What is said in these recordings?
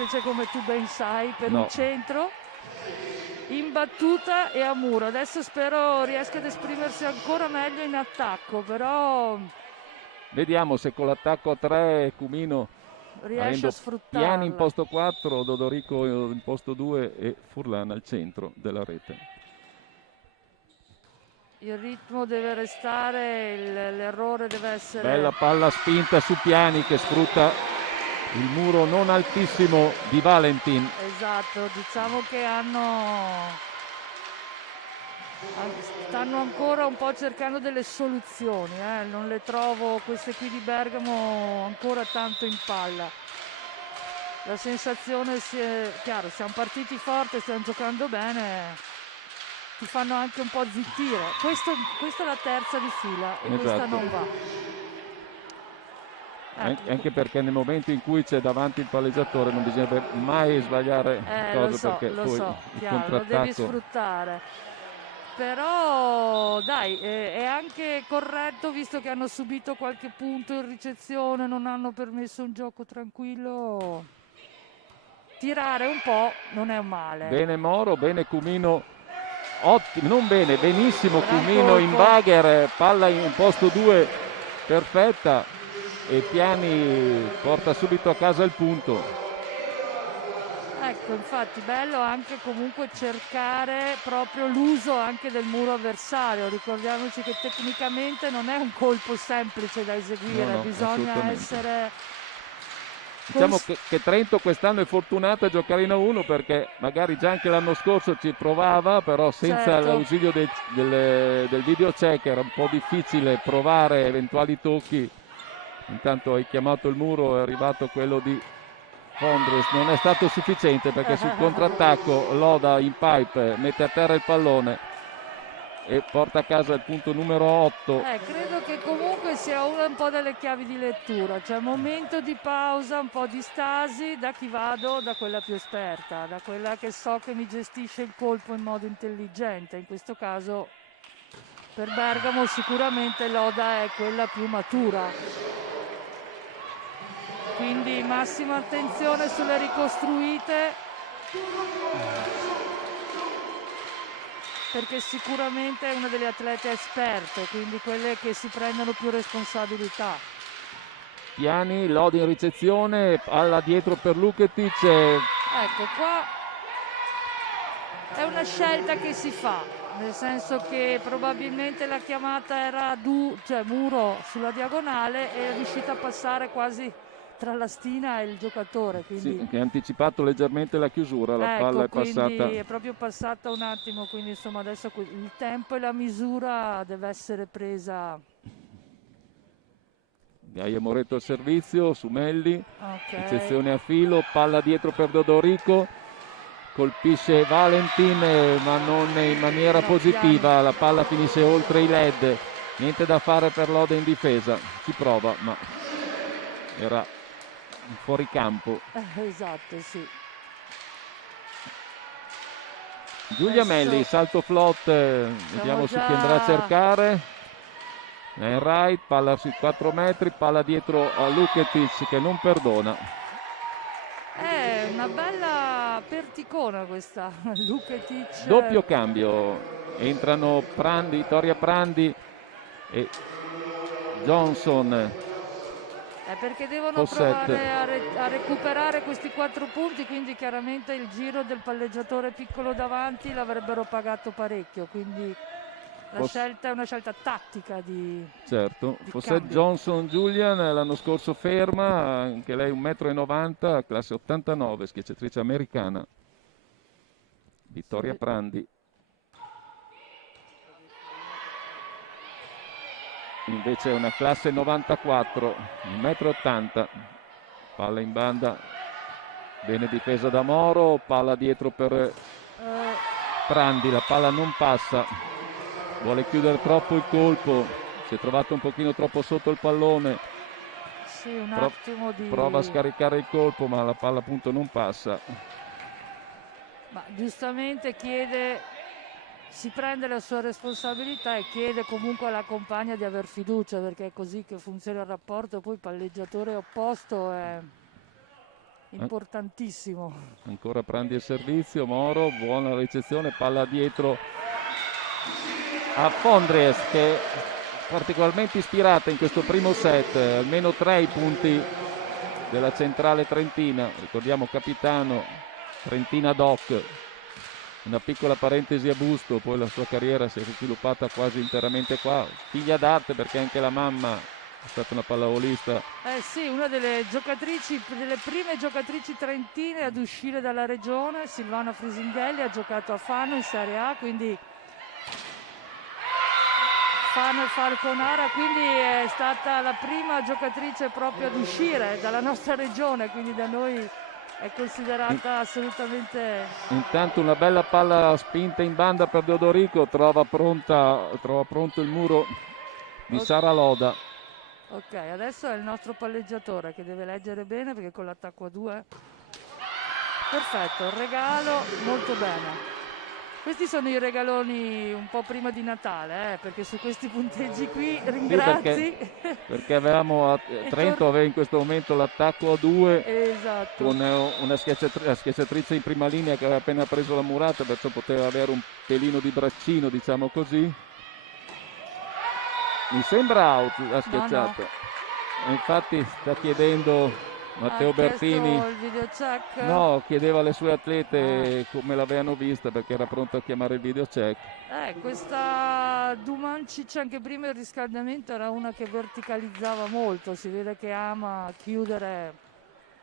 semplice come tu ben sai per No. un centro in battuta e a muro. Adesso spero riesca ad esprimersi ancora meglio in attacco, però Vediamo se con l'attacco a 3 Cumino, riesce a avendo Piani in sfruttarla. posto 4, Dodorico in posto 2 e Furlan al centro della rete. Il ritmo deve restare, l'errore deve essere... Bella palla spinta su Piani che sfrutta il muro non altissimo di Valentin. Esatto, diciamo che stanno ancora un po' cercando delle soluzioni, non le trovo queste qui di Bergamo ancora tanto in palla. La sensazione chiaro, siamo partiti forte, stiamo giocando bene, ti fanno anche un po' zittire. Questa è la terza di fila e questa Esatto. non va. Anche perché nel momento in cui c'è davanti il palleggiatore non bisogna mai sbagliare cose, perché poi il chiaro, lo contrattacco devi sfruttare. Però dai, è anche corretto, visto che hanno subito qualche punto in ricezione, non hanno permesso un gioco tranquillo. Tirare un po' non è male. Bene Moro, bene Cumino, ottimo, non bene, benissimo Gran Cumino colpo. in bagher, palla in posto 2 perfetta e Piani porta subito a casa il punto. Ecco, infatti bello anche comunque cercare proprio l'uso anche del muro avversario. Ricordiamoci che tecnicamente non è un colpo semplice da eseguire, No, bisogna essere... Diciamo che Trento quest'anno è fortunata a giocare in A1 perché magari già anche l'anno scorso ci provava, però senza l'ausilio del video check era un po' difficile provare eventuali tocchi. Intanto hai chiamato il muro, è arrivato quello di Fondres, non è stato sufficiente perché sul contrattacco Loda in pipe mette a terra il pallone e porta a casa il punto numero 8. Credo che comunque sia una un po' delle chiavi di lettura, cioè momento di pausa, un po' di stasi, da chi vado? Da quella più esperta, da quella che so che mi gestisce il colpo in modo intelligente. In questo caso per Bergamo sicuramente Loda è quella più matura. Quindi massima attenzione sulle ricostruite, perché sicuramente è una delle atlete esperte, quindi quelle che si prendono più responsabilità. Piani, Lodi in ricezione, palla dietro per Luketic. Ecco qua è una scelta che si fa, nel senso che probabilmente la chiamata era cioè muro sulla diagonale e è riuscita a passare quasi tra la stina e il giocatore. Quindi... Sì, che ha anticipato leggermente la chiusura, la palla è passata. È proprio passata un attimo, quindi insomma adesso il tempo e la misura deve essere presa. Gaia Moretto al servizio, su Melli, Okay. a filo, palla dietro per Dodorico, colpisce Valentin ma non in maniera positiva, la palla finisce oltre i LED, niente da fare per Lode in difesa, ci prova ma era fuori campo. Esatto, sì. Giulia Melli, salto flot, vediamo su chi andrà a cercare. Right, palla sui 4 metri, palla dietro a Luketic che non perdona. È una bella perticona questa Luketic. Doppio cambio, entrano Vittoria Prandi e Johnson. Perché devono provare a recuperare questi 4 punti, quindi chiaramente il giro del palleggiatore piccolo davanti l'avrebbero pagato parecchio, quindi la scelta è una scelta tattica di Fosse Johnson Julian, l'anno scorso ferma, anche lei 1,90 m, classe 89, schiacciatrice americana. Vittoria Prandi. Invece è una classe 94, 1,80 m, palla in banda, bene difesa da Moro, palla dietro per Prandi, la palla non passa, vuole chiudere troppo il colpo, si è trovato un pochino troppo sotto il pallone, sì, un attimo di... prova a scaricare il colpo ma la palla appunto non passa. Ma giustamente si prende la sua responsabilità e chiede comunque alla compagna di aver fiducia, perché è così che funziona il rapporto, poi il palleggiatore opposto è importantissimo. Ancora Prandi il servizio, Moro, buona ricezione, palla dietro a Fondries che è particolarmente ispirata in questo primo set, almeno 3 i punti della centrale trentina, ricordiamo capitano, Trentina Doc. Una piccola parentesi a Busto, poi la sua carriera si è sviluppata quasi interamente qua, figlia d'arte perché anche la mamma è stata una pallavolista. Sì, una delle giocatrici, delle prime giocatrici trentine ad uscire dalla regione, Silvana Frisinghelli, ha giocato a Fano in Serie A, quindi Fano e Falconara, quindi è stata la prima giocatrice proprio ad uscire dalla nostra regione, quindi da noi è considerata assolutamente. Intanto una bella palla spinta in banda per Dodorico, trova pronto il muro di Sara Loda. Ok, adesso è il nostro palleggiatore che deve leggere bene perché con l'attacco a 2. Perfetto, il regalo molto bene. Questi sono i regaloni un po' prima di Natale, perché su questi punteggi qui ringrazi. Sì, perché avevamo a Trento aveva in questo momento l'attacco a 2, esatto, con una schiacciatrice in prima linea che aveva appena preso la murata, perciò poteva avere un pelino di braccino, diciamo così. Mi sembra out la schiacciata. No. Infatti sta chiedendo Matteo Bertini, il video check? No, chiedeva alle sue atlete come l'avevano vista perché era pronto a chiamare il video check. Questa Dumancic anche prima il riscaldamento era una che verticalizzava molto, si vede che ama chiudere.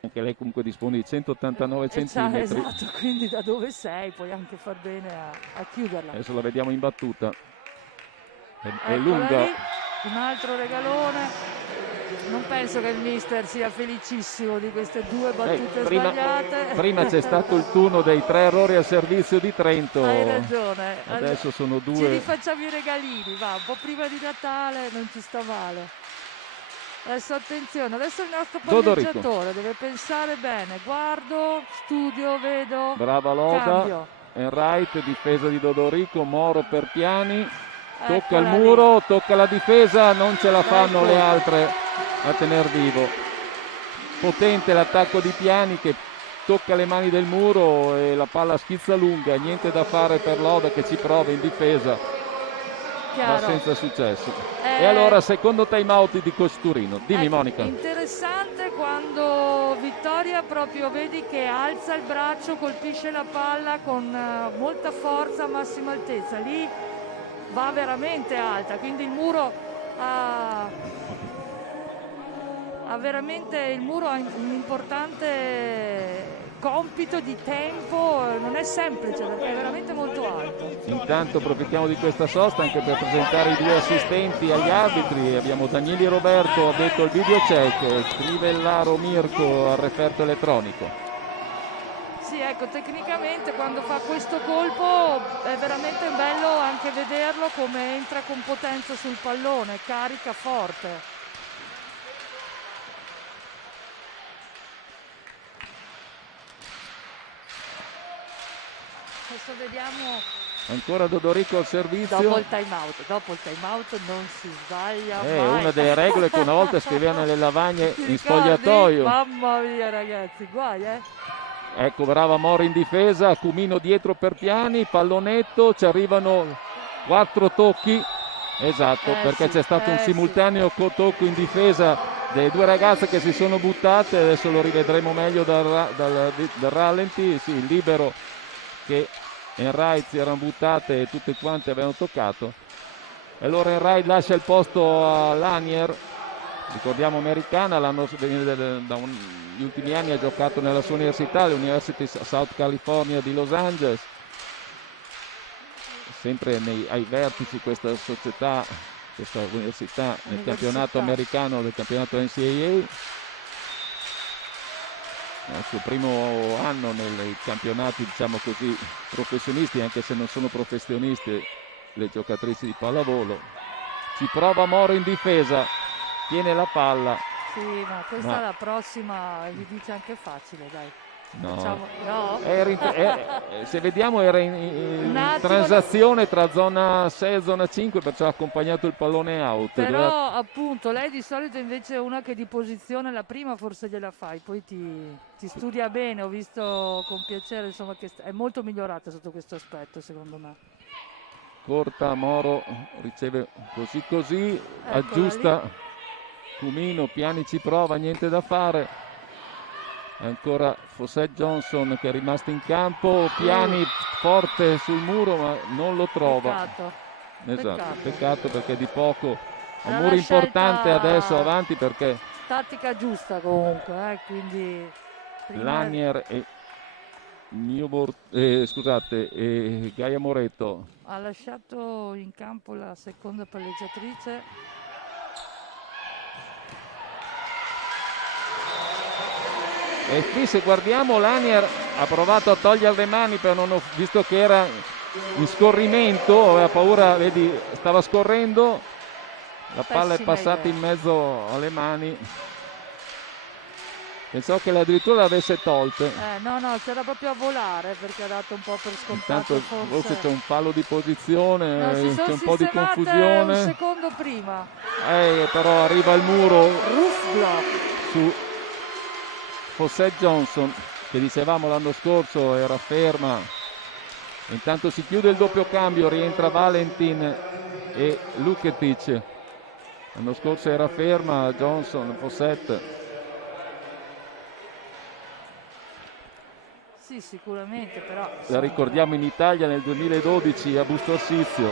Anche lei comunque dispone di 189 centimetri. Esatto, quindi da dove sei puoi anche far bene a chiuderla. Adesso la vediamo in battuta. È lunga. Lì, un altro regalone. Non penso che il mister sia felicissimo di queste 2 battute sbagliate. Prima c'è stato il turno dei 3 errori al servizio di Trento. Hai ragione. Adesso sono 2. Ci rifacciamo i regalini, va, un po' prima di Natale, non ci sta male. Adesso attenzione, adesso il nostro palleggiatore deve pensare bene. Guardo, studio, vedo. Brava Loda. Enright, difesa di Dodorico, Moro per piani. Tocca il muro, tocca la difesa, non ce la fanno le altre a tener vivo. Potente l'attacco di Piani che tocca le mani del muro e la palla schizza lunga, niente da fare per Loda che ci prova in difesa, ma senza successo. E allora secondo time out di Coach Turino. Dimmi Monica. Interessante quando Vittoria proprio vedi che alza il braccio, colpisce la palla con molta forza a massima altezza, lì va veramente alta, quindi il muro ha veramente un importante compito di tempo, non è semplice perché è veramente molto alto. Intanto approfittiamo di questa sosta anche per presentare i 2 assistenti agli arbitri. Abbiamo Danieli Roberto, ha detto il video check, Scrivellaro Mirko al referto elettronico. Sì, ecco, tecnicamente quando fa questo colpo è veramente bello anche vederlo come entra con potenza sul pallone, carica forte. Adesso vediamo. Ancora Dodorico al servizio. Dopo il time out non si sbaglia mai. Una delle regole che una volta scrivevano nelle lavagne in spogliatoio. Mamma mia ragazzi, guai Ecco, brava Moro in difesa, Cumino dietro per Piani, pallonetto, ci arrivano 4 tocchi. Esatto, perché c'è stato un simultaneo tocco in difesa delle 2 ragazze che si sono buttate, adesso lo rivedremo meglio dal rallenti, sì, il libero che Enright si erano buttate e tutte quante avevano toccato. E allora Enright lascia il posto a Lanier, ricordiamo americana, negli ultimi anni ha giocato nella sua università, l'University South California di Los Angeles, sempre ai vertici questa società, questa università nel campionato americano, del campionato NCAA. Al suo primo anno nei campionati, diciamo così, professionisti, anche se non sono professionisti le giocatrici di pallavolo. Ci prova Moro in difesa, tiene la palla. Sì, ma questa è la prossima, gli dice anche facile, dai. No, diciamo, no? se vediamo era in transazione tra zona 6 e zona 5, perciò ha accompagnato il pallone out. Però appunto lei di solito invece è una che di posizione la prima forse gliela fai, poi ti studia bene, ho visto con piacere insomma che è molto migliorata sotto questo aspetto secondo me. Corta, Moro riceve così, Eccola aggiusta lì. Cumino, Piani ci prova, niente da fare. Ancora Fawcett Johnson che è rimasto in campo, Piani forte sul muro ma non lo trova. Peccato. Esatto, peccato perché di poco un muro Scelta importante adesso avanti, perché tattica giusta comunque, quindi Lanier e Gaia Moretto ha lasciato in campo la seconda palleggiatrice. E qui se guardiamo Lanier ha provato a togliere le mani, visto che era in scorrimento, aveva paura, vedi, stava scorrendo, la palla è passata in mezzo alle mani, pensavo che addirittura l'avesse tolte. No, c'era proprio a volare perché ha dato un po' per scontato. Intanto forse c'è un fallo di posizione, c'è un po' di confusione. Un secondo prima. Però arriva il muro Roof block su Fawcett Johnson, che dicevamo l'anno scorso era ferma. Intanto si chiude il doppio cambio, rientra Valentin e Luketic. L'anno scorso era ferma Johnson, Fawcett. Sì, sicuramente, però la ricordiamo in Italia nel 2012 a Busto Arsizio.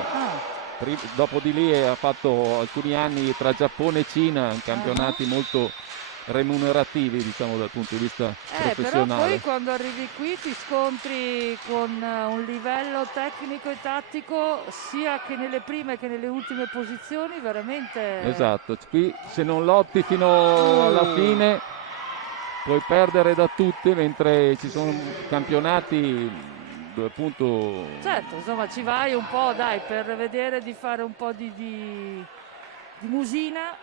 Dopo di lì ha fatto alcuni anni tra Giappone e Cina, campionati molto remunerativi, diciamo, dal punto di vista professionale. Però poi quando arrivi qui ti scontri con un livello tecnico e tattico sia che nelle prime che nelle ultime posizioni veramente. Esatto, qui se non lotti fino alla fine puoi perdere da tutte, mentre ci sono campionati dove appunto. Certo, insomma ci vai un po', dai, per vedere di fare un po' di musina.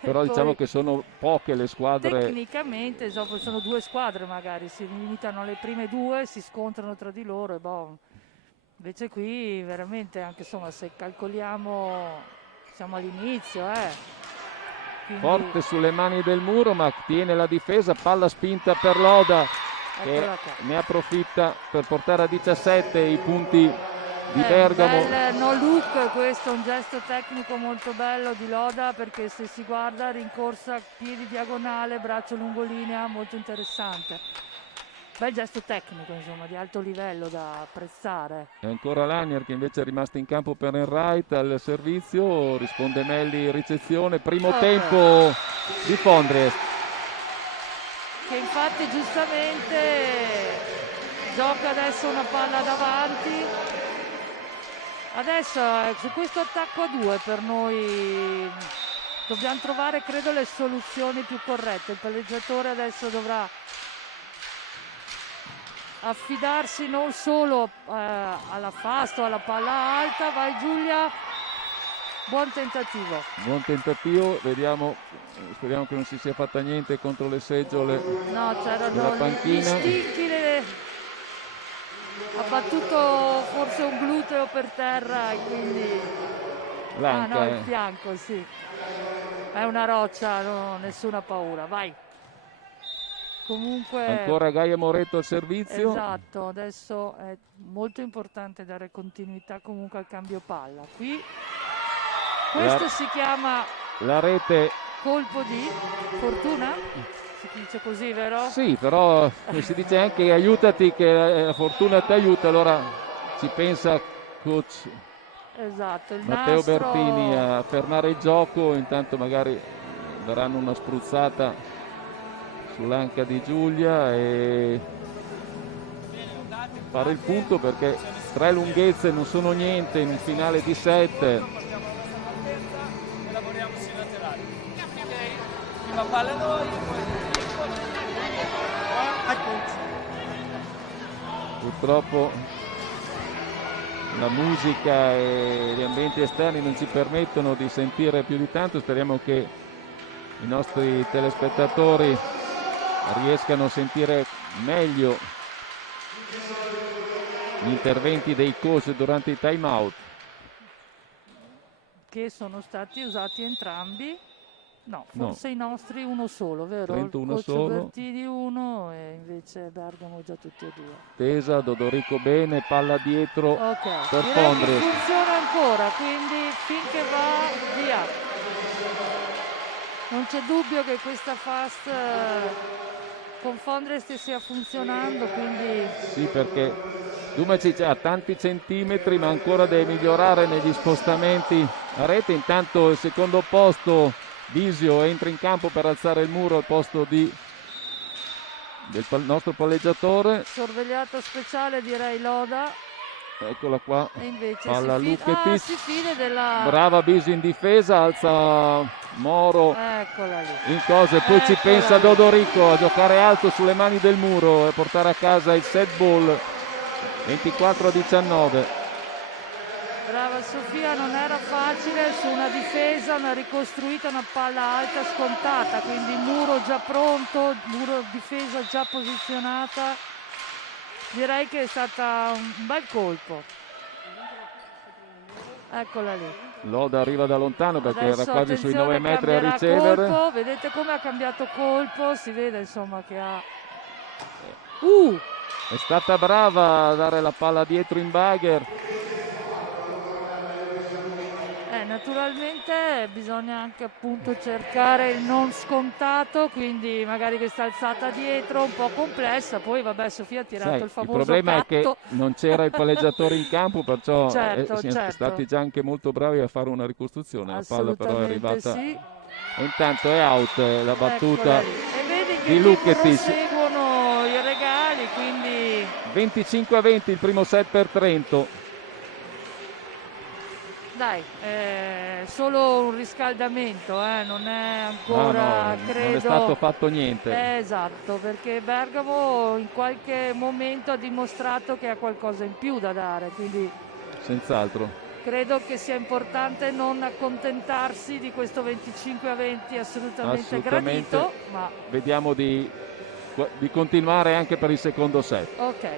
Però diciamo che sono poche le squadre. Tecnicamente insomma, sono due squadre, magari si limitano alle prime due, si scontrano tra di loro e boh. Invece qui veramente, anche insomma, se calcoliamo siamo all'inizio, Quindi. Forte sulle mani del muro, ma tiene la difesa, palla spinta per Loda che ne approfitta per portare a 17 i punti di Bergamo. Bel no look, questo è un gesto tecnico molto bello di Loda, perché se si guarda rincorsa piedi diagonale, braccio lungolinea, molto interessante. Bel gesto tecnico, insomma, di alto livello da apprezzare. E ancora Lanier che invece è rimasto in campo per Enright al servizio, risponde Melli, ricezione, primo tempo di Fondries. Che infatti giustamente gioca adesso una palla davanti. Adesso su questo attacco a due per noi dobbiamo trovare, credo, le soluzioni più corrette. Il palleggiatore adesso dovrà affidarsi non solo alla fasta o alla palla alta. Vai Giulia, buon tentativo, vediamo, speriamo che non si sia fatta niente contro le seggiole. No, c'erano della panchina. Gli stinchi, ha battuto forse un gluteo per terra e quindi l'anca, il fianco, sì, è una roccia, no, nessuna paura, vai. Comunque ancora Gaia Moretto al servizio. Esatto, adesso è molto importante dare continuità comunque al cambio palla. Qui questo si chiama la rete, colpo di fortuna, si dice così, vero? Sì, però si dice anche aiutati che la fortuna ti aiuta, allora ci pensa coach Matteo Bertini a fermare il gioco. Intanto magari daranno una spruzzata sull'anca di Giulia e fare il punto, perché 3 lunghezze non sono niente in un finale di 7. Lavoriamo sui laterali. Prima palla noi, Purtroppo la musica e gli ambienti esterni non ci permettono di sentire più di tanto. Speriamo che i nostri telespettatori riescano a sentire meglio gli interventi dei coach durante i time out, che sono stati usati entrambi. No, No. forse i nostri uno solo, vero? Trento Il uno coach solo. Bertini uno e invece Bergamo già tutti e due. Tesa, Dodorico bene, palla dietro Ok, per direi che Fondres. funziona ancora, quindi finché va via. Non c'è dubbio che questa fast con Fondres stia funzionando, quindi Sì, perché Dumacic ha tanti centimetri ma ancora deve migliorare negli spostamenti a rete. Intanto il secondo posto, Visio entra in campo per alzare il muro al posto del nostro palleggiatore. sorvegliata speciale direi Loda. Eccola qua, E invece palla Luketic. si fide della... Brava Visio in difesa, alza Moro Eccola lì. in cosa e poi ci Eccola pensa lì. Dodorico a giocare alto sulle mani del muro e portare a casa il set ball 24-19. Brava Sofia, non era facile su una difesa, una ricostruita, una palla alta scontata, quindi muro già pronto, muro difesa già posizionata. Direi che è stata un bel colpo. Eccola lì. Loda arriva da lontano perché Adesso era quasi sui 9 attenzione, metri a cambierà ricevere. colpo. Vedete come ha cambiato colpo, si vede insomma che ha... È stata brava a dare la palla dietro in bagger. Naturalmente bisogna anche appunto cercare il non scontato, quindi magari questa alzata dietro un po' complessa, poi vabbè Sofia ha tirato Sai, il famoso il problema è che catto. non c'era il palleggiatore in campo, perciò Certo, siamo certo. stati già anche molto bravi a fare una ricostruzione. La palla però è arrivata sì. e intanto è out la battuta Eccola lì. E vedi che di lì Luketic. proseguono i regali, quindi 25-20 il primo set per Trento. dai, solo un riscaldamento, non è ancora, No, credo... non è stato fatto niente. Esatto, perché Bergamo in qualche momento ha dimostrato che ha qualcosa in più da dare, quindi Senz'altro. credo che sia importante non accontentarsi di questo 25-20 assolutamente gradito, ma Vediamo di continuare anche per il secondo set. ok.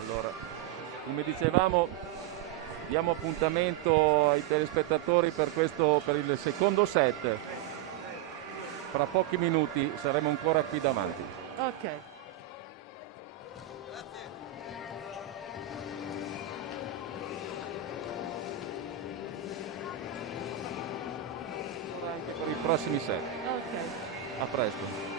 Allora, come dicevamo, diamo appuntamento ai telespettatori per il secondo set. Fra pochi minuti saremo ancora qui davanti. Ok. Anche per i prossimi set. Ok. A presto.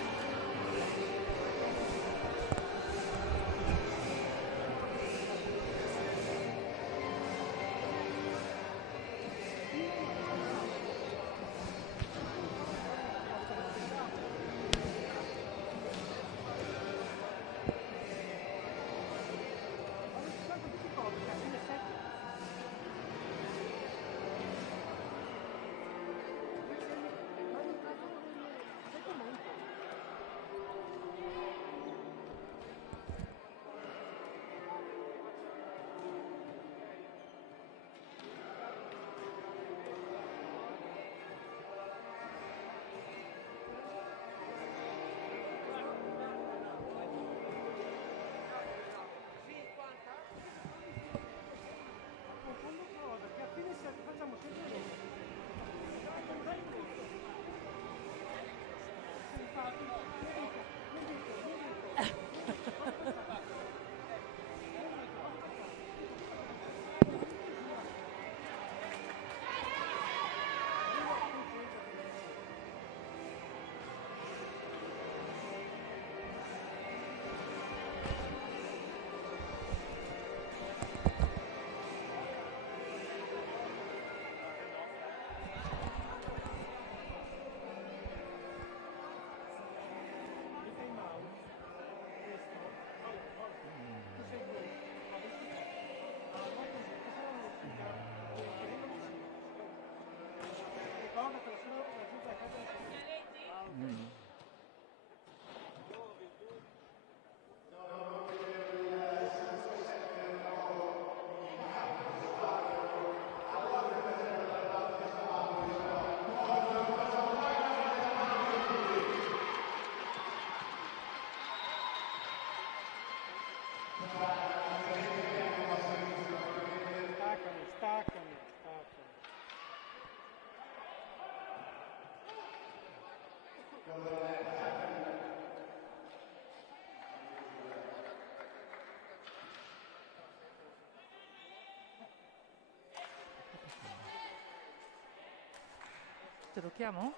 Te lo chiamo?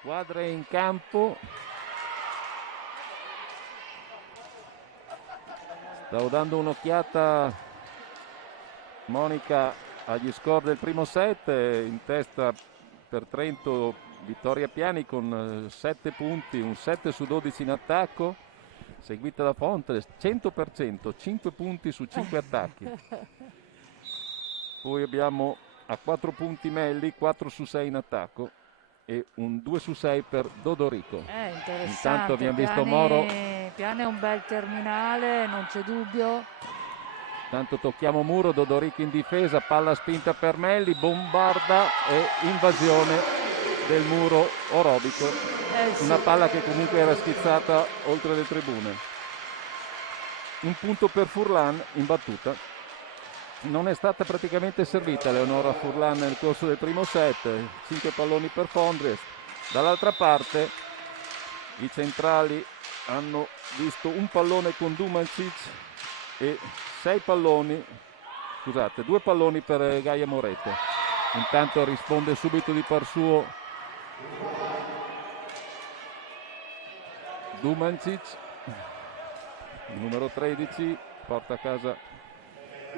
Squadre in campo. Stavo dando un'occhiata, Monica, agli score del primo set. In testa per Trento Vittoria Piani con 7 punti, un 7 su 12 in attacco, seguita da Fontes 100%, 5 punti su 5 attacchi. Poi abbiamo a 4 punti Melli, 4 su 6 in attacco e un 2 su 6 per Dodorico. Interessante. Intanto abbiamo visto Moro. Piani è un bel terminale, non c'è dubbio. Tanto tocchiamo muro, Dodorico in difesa, palla spinta per Melli, bombarda e invasione del muro orobico. Sì. Una palla che comunque era schizzata oltre le tribune. Un punto per Furlan in battuta. Non è stata praticamente servita Leonora Furlan nel corso del primo set, 5 palloni per Fondries. Dall'altra parte i centrali hanno visto un pallone con Dumancic e 6 palloni, scusate, 2 palloni per Gaia Moreto. Intanto risponde subito di par suo Dumancic, il numero 13, porta a casa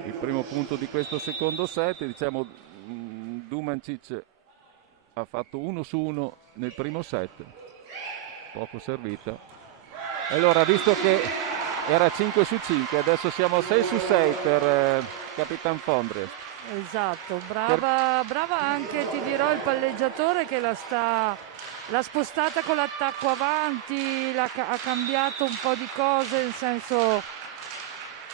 il primo punto di questo secondo set. Diciamo Dumancic ha fatto 1 su 1 nel primo set, poco servita. E allora, visto che era 5 su 5, adesso siamo a 6 su 6 per Capitan Fondries. Esatto, brava anche, ti dirò, il palleggiatore che l'ha spostata con l'attacco avanti, ha cambiato un po' di cose, nel senso.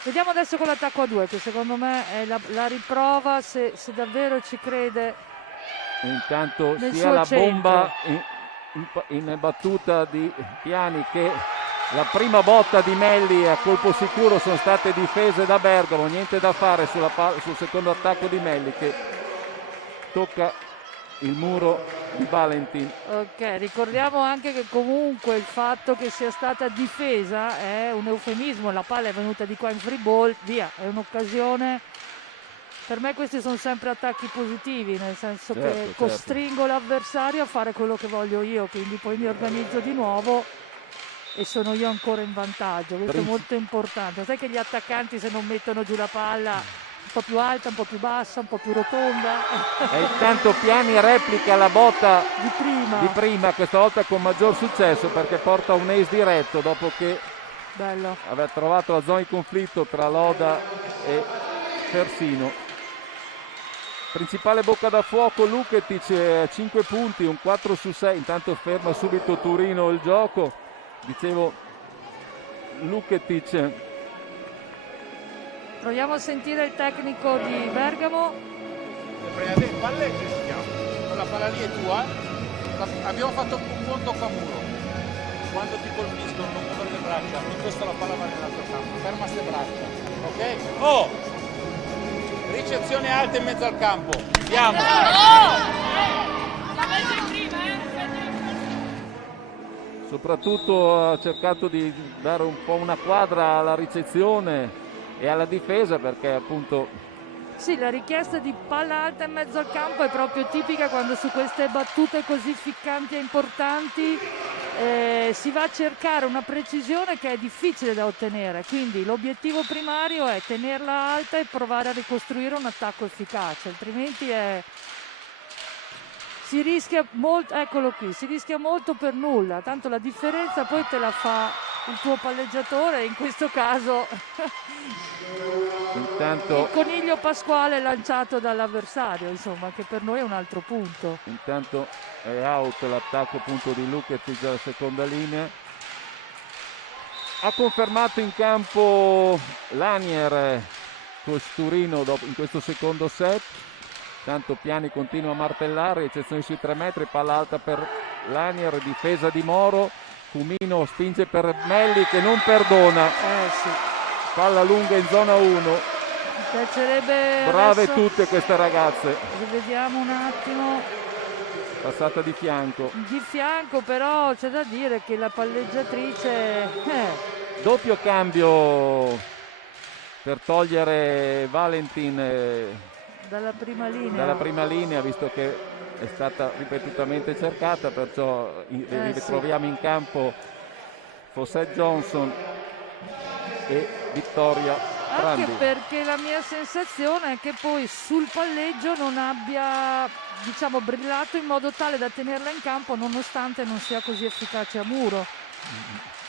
Vediamo adesso con l'attacco a 2, che secondo me è la riprova se davvero ci crede. Intanto nel sia suo la centro. bomba in battuta di Piani che la prima botta di Melli a colpo sicuro sono state difese da Bergamo, niente da fare sul secondo attacco di Melli che tocca il muro di Valentin. Ok, ricordiamo anche che comunque il fatto che sia stata difesa è un eufemismo, la palla è venuta di qua in free ball, via, è un'occasione. Per me questi sono sempre attacchi positivi, nel senso che costringo l'avversario a fare quello che voglio io, quindi poi mi organizzo di nuovo e sono io ancora in vantaggio. Questo è molto importante. Sai che gli attaccanti, se non mettono giù la palla un po' più alta, un po' più bassa, un po' più rotonda. E intanto Piani replica la botta di prima, questa volta con maggior successo perché porta un ace diretto dopo che aveva trovato la zona di conflitto tra Loda e Fersino. Principale bocca da fuoco Luketic, 5 punti, un 4 su 6, intanto ferma subito Turino il gioco. Dicevo, Luketic. Proviamo a sentire il tecnico di Bergamo. Palleggi si chiama. Quella palla lì è tua. Abbiamo fatto un conto qua muro. Quando ti colpiscono non muovere le braccia, in questo la palla va nell'altro campo. Ferma ste braccia. Ok? Oh! Ricezione alta in mezzo al campo. Andiamo! Soprattutto ha cercato di dare un po' una quadra alla ricezione e alla difesa perché appunto. Sì, la richiesta di palla alta in mezzo al campo è proprio tipica quando su queste battute così ficcanti e importanti si va a cercare una precisione che è difficile da ottenere, quindi l'obiettivo primario è tenerla alta e provare a ricostruire un attacco efficace, altrimenti si rischia molto, eccolo qui, si rischia molto per nulla, tanto la differenza poi te la fa il tuo palleggiatore, in questo caso intanto, il coniglio pasquale lanciato dall'avversario, insomma, che per noi è un altro punto. Intanto è out l'attacco appunto di Luketic dalla seconda linea. Ha confermato in campo Lanier Turino in questo secondo set. Tanto Piani continua a martellare, eccezione sui 3 metri, palla alta per Lanier, difesa di Moro. Cumino spinge per Melli che non perdona. Sì. Palla lunga in zona 1. Piacerebbe brave adesso, tutte queste ragazze. vediamo un attimo. Passata di fianco. Di fianco però c'è da dire che la palleggiatrice Doppio cambio per togliere Valentin dalla prima linea, visto che è stata ripetutamente cercata, perciò ritroviamo in campo Fawcett Johnson e Vittoria Brandi. Anche perché la mia sensazione è che poi sul palleggio non abbia, diciamo, brillato in modo tale da tenerla in campo, nonostante non sia così efficace a muro,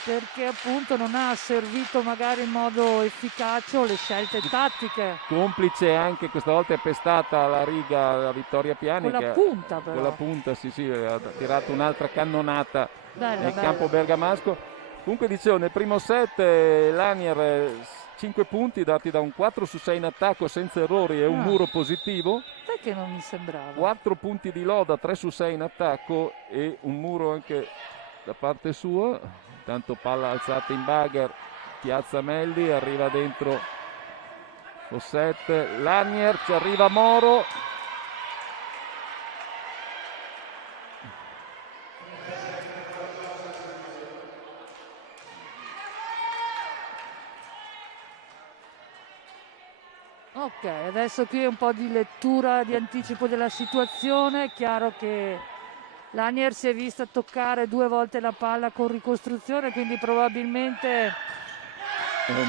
perché appunto non ha servito magari in modo efficace le scelte tattiche. Complice anche, questa volta è pestata alla riga la Vittoria Piani. Con la punta però. Con la punta, sì, ha tirato un'altra cannonata nel campo bergamasco. Comunque dicevo, nel primo set Lanier 5 punti dati da un 4 su 6 in attacco senza errori e un muro positivo. Perché non mi sembrava? 4 punti di loda, 3 su 6 in attacco e un muro anche da parte sua. Intanto palla alzata in bagger, piazza Melli, arriva dentro Fawcett, Lanier, ci arriva Moro. Ok, adesso qui un po' di lettura, di anticipo della situazione. È chiaro che Lanier si è vista toccare 2 volte la palla con ricostruzione, quindi probabilmente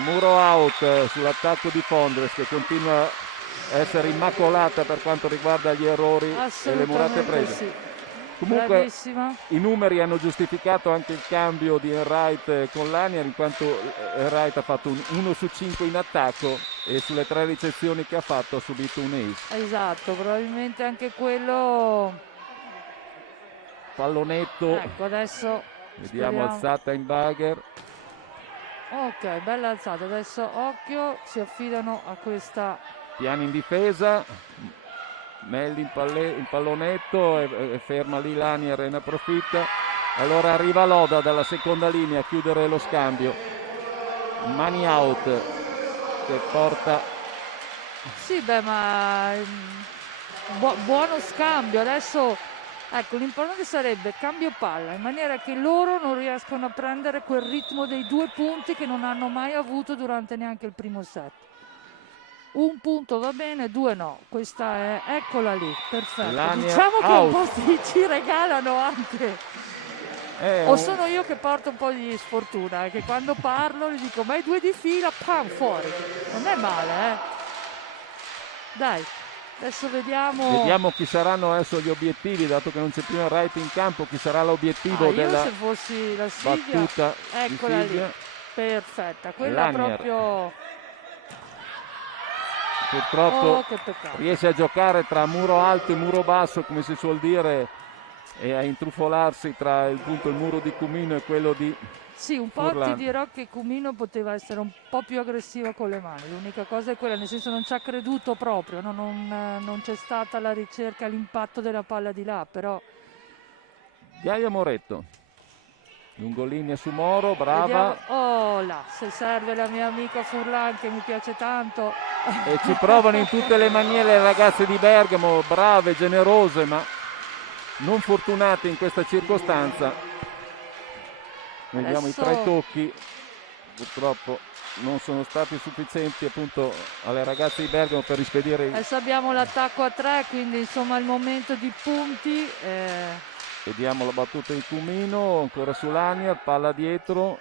Muro out sull'attacco di Fondres, che continua a essere immacolata per quanto riguarda gli errori e le murate prese. Sì. Comunque bravissima. I numeri hanno giustificato anche il cambio di Enright con Lanier, in quanto Enright ha fatto un 1 su 5 in attacco e sulle 3 ricezioni che ha fatto ha subito un ace. Esatto, probabilmente anche quello. Pallonetto, ecco, adesso vediamo, speriamo. alzata in bagger. Ok, bella alzata, adesso occhio, si affidano a questa. Piani in difesa, Melli in pallonetto e ferma lì Lanier e ne approfitta. Allora arriva Loda dalla seconda linea a chiudere lo scambio. Mani out che porta. Sì, beh, ma buono scambio. Adesso, ecco, l'importante sarebbe cambio palla, in maniera che loro non riescano a prendere quel ritmo dei 2 punti che non hanno mai avuto durante neanche il primo set. 1 punto va bene, 2 no. Questa è, eccola lì, perfetto. Lanier diciamo che out. un po' ci regalano anche. O sono io che porto un po' di sfortuna, che quando parlo gli dico ma i 2 di fila, pam, fuori. Non è male, Dai, adesso vediamo chi saranno adesso gli obiettivi, dato che non c'è più il right in campo, chi sarà l'obiettivo della se fossi la Silvia, battuta eccola di Silvia. lì, perfetta, quella Lanier. proprio. Purtroppo che peccato. riesce a giocare tra muro alto e muro basso, come si suol dire, e a intrufolarsi tra il muro di Cumino e quello di Sì, un po' Furlan. ti dirò che Cumino poteva essere un po' più aggressiva con le mani, l'unica cosa è quella, nel senso non ci ha creduto proprio, no? Non c'è stata la ricerca, l'impatto della palla di là, però. Gaia Moretto, lungolinea su Moro, brava. Oh là, se serve la mia amica Furlan che mi piace tanto. E ci provano in tutte le maniere le ragazze di Bergamo, brave, generose, ma non fortunate in questa circostanza. Vediamo i 3 tocchi, purtroppo non sono stati sufficienti appunto alle ragazze di Bergamo per rispedire. Adesso abbiamo l'attacco a 3, quindi insomma il momento di punti. Vediamo la battuta di Cumino, ancora su Lanier, palla dietro,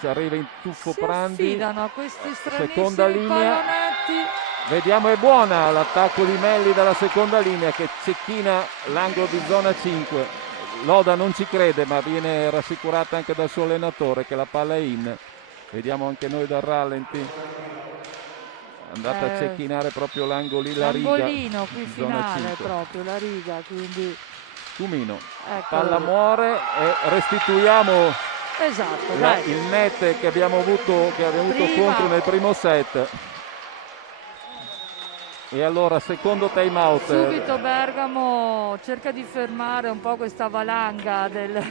ci arriva in tuffo Prandi. Si affidano a questi seconda stranissimi linea. pallonetti. Vediamo, è buona l'attacco di Melli dalla seconda linea che cecchina l'angolo di zona 5. Loda non ci crede, ma viene rassicurata anche dal suo allenatore che la palla è in. Vediamo anche noi dal rallenti. È andata a cecchinare proprio l'angolino, la riga. L'angolino qui zona finale 5. proprio, la riga, quindi. Cumino, Ecco. palla muore e restituiamo Esatto, dai. il net che abbiamo avuto contro nel primo set. E allora secondo time out. Subito Bergamo cerca di fermare un po' questa valanga del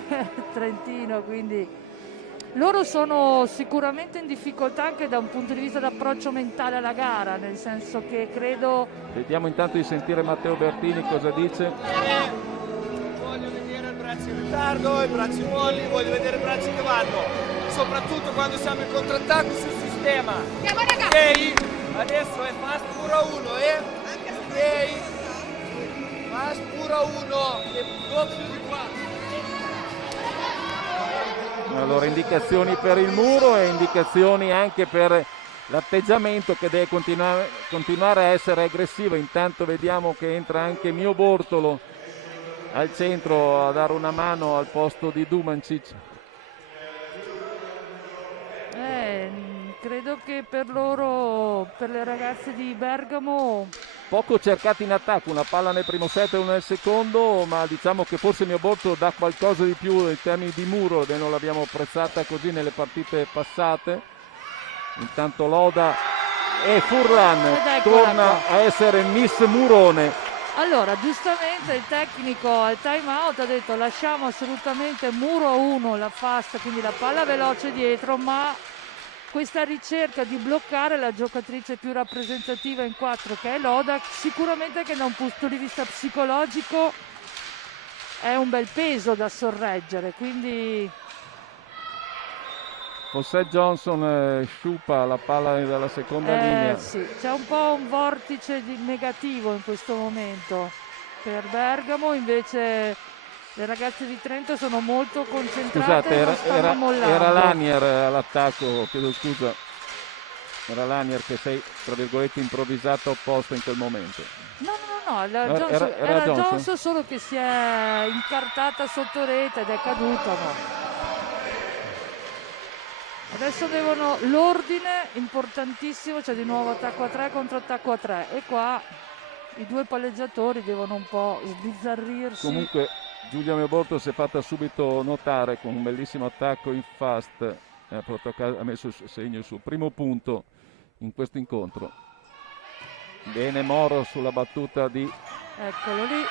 Trentino, quindi loro sono sicuramente in difficoltà anche da un punto di vista d'approccio mentale alla gara, nel senso che credo... Vediamo intanto di sentire Matteo Bertini cosa dice. Voglio vedere i bracci in ritardo, i bracci molli, voglio vedere i bracci che vanno, soprattutto quando siamo in contrattacco sul sistema. Ok? Adesso è fast pura 1, ok? Fast pura 1, e doppio di 4. Allora, indicazioni per il muro e indicazioni anche per l'atteggiamento che deve continuare a essere aggressivo. Intanto vediamo che entra anche Mio Bortolo al centro a dare una mano al posto di Dumancic. Credo che per loro, per le ragazze di Bergamo... Poco cercati in attacco, una palla nel primo set e una nel secondo, ma diciamo che forse Mio Bortolo dà qualcosa di più in termini di muro, e non l'abbiamo apprezzata così nelle partite passate. Intanto Loda e Furlan torna a essere Miss Murone. Allora, giustamente il tecnico al time out ha detto lasciamo assolutamente muro 1 la fast, quindi la palla veloce dietro, ma questa ricerca di bloccare la giocatrice più rappresentativa in 4 che è Loda, sicuramente che da un punto di vista psicologico è un bel peso da sorreggere, quindi... José Johnson sciupa la palla dalla seconda linea. Sì, c'è un po' un vortice negativo in questo momento per Bergamo, invece le ragazze di Trento sono molto concentrate. Scusate, e non stanno mollando. era Lanier all'attacco, chiedo scusa. Era Lanier che sei, tra virgolette, improvvisato apposta in quel momento. No, era Johnson, solo che si è incartata sotto rete ed è caduta. No. Adesso devono l'ordine importantissimo, c'è di nuovo attacco a 3 contro attacco a 3 e qua i due palleggiatori devono un po' sbizzarrirsi. Comunque Giulia Mio Bortolo si è fatta subito notare con un bellissimo attacco in fast, ha messo il segno il suo primo punto in questo incontro. Bene Moro sulla battuta di... Eccolo lì.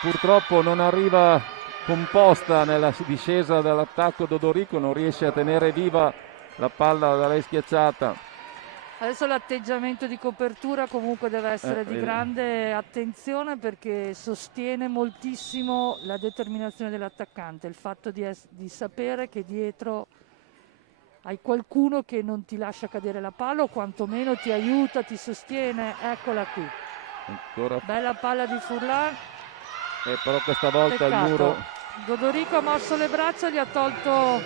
Purtroppo non arriva composta nella discesa dall'attacco Dodorico, non riesce a tenere viva la palla da lei schiacciata. Adesso l'atteggiamento di copertura comunque deve essere di grande attenzione, perché sostiene moltissimo la determinazione dell'attaccante, il fatto di sapere che dietro hai qualcuno che non ti lascia cadere la palla, o quantomeno ti aiuta, ti sostiene. Eccola qui. Ancora. Bella palla di Furlan. Però questa volta il muro... Dodorico ha mosso le braccia, gli ha tolto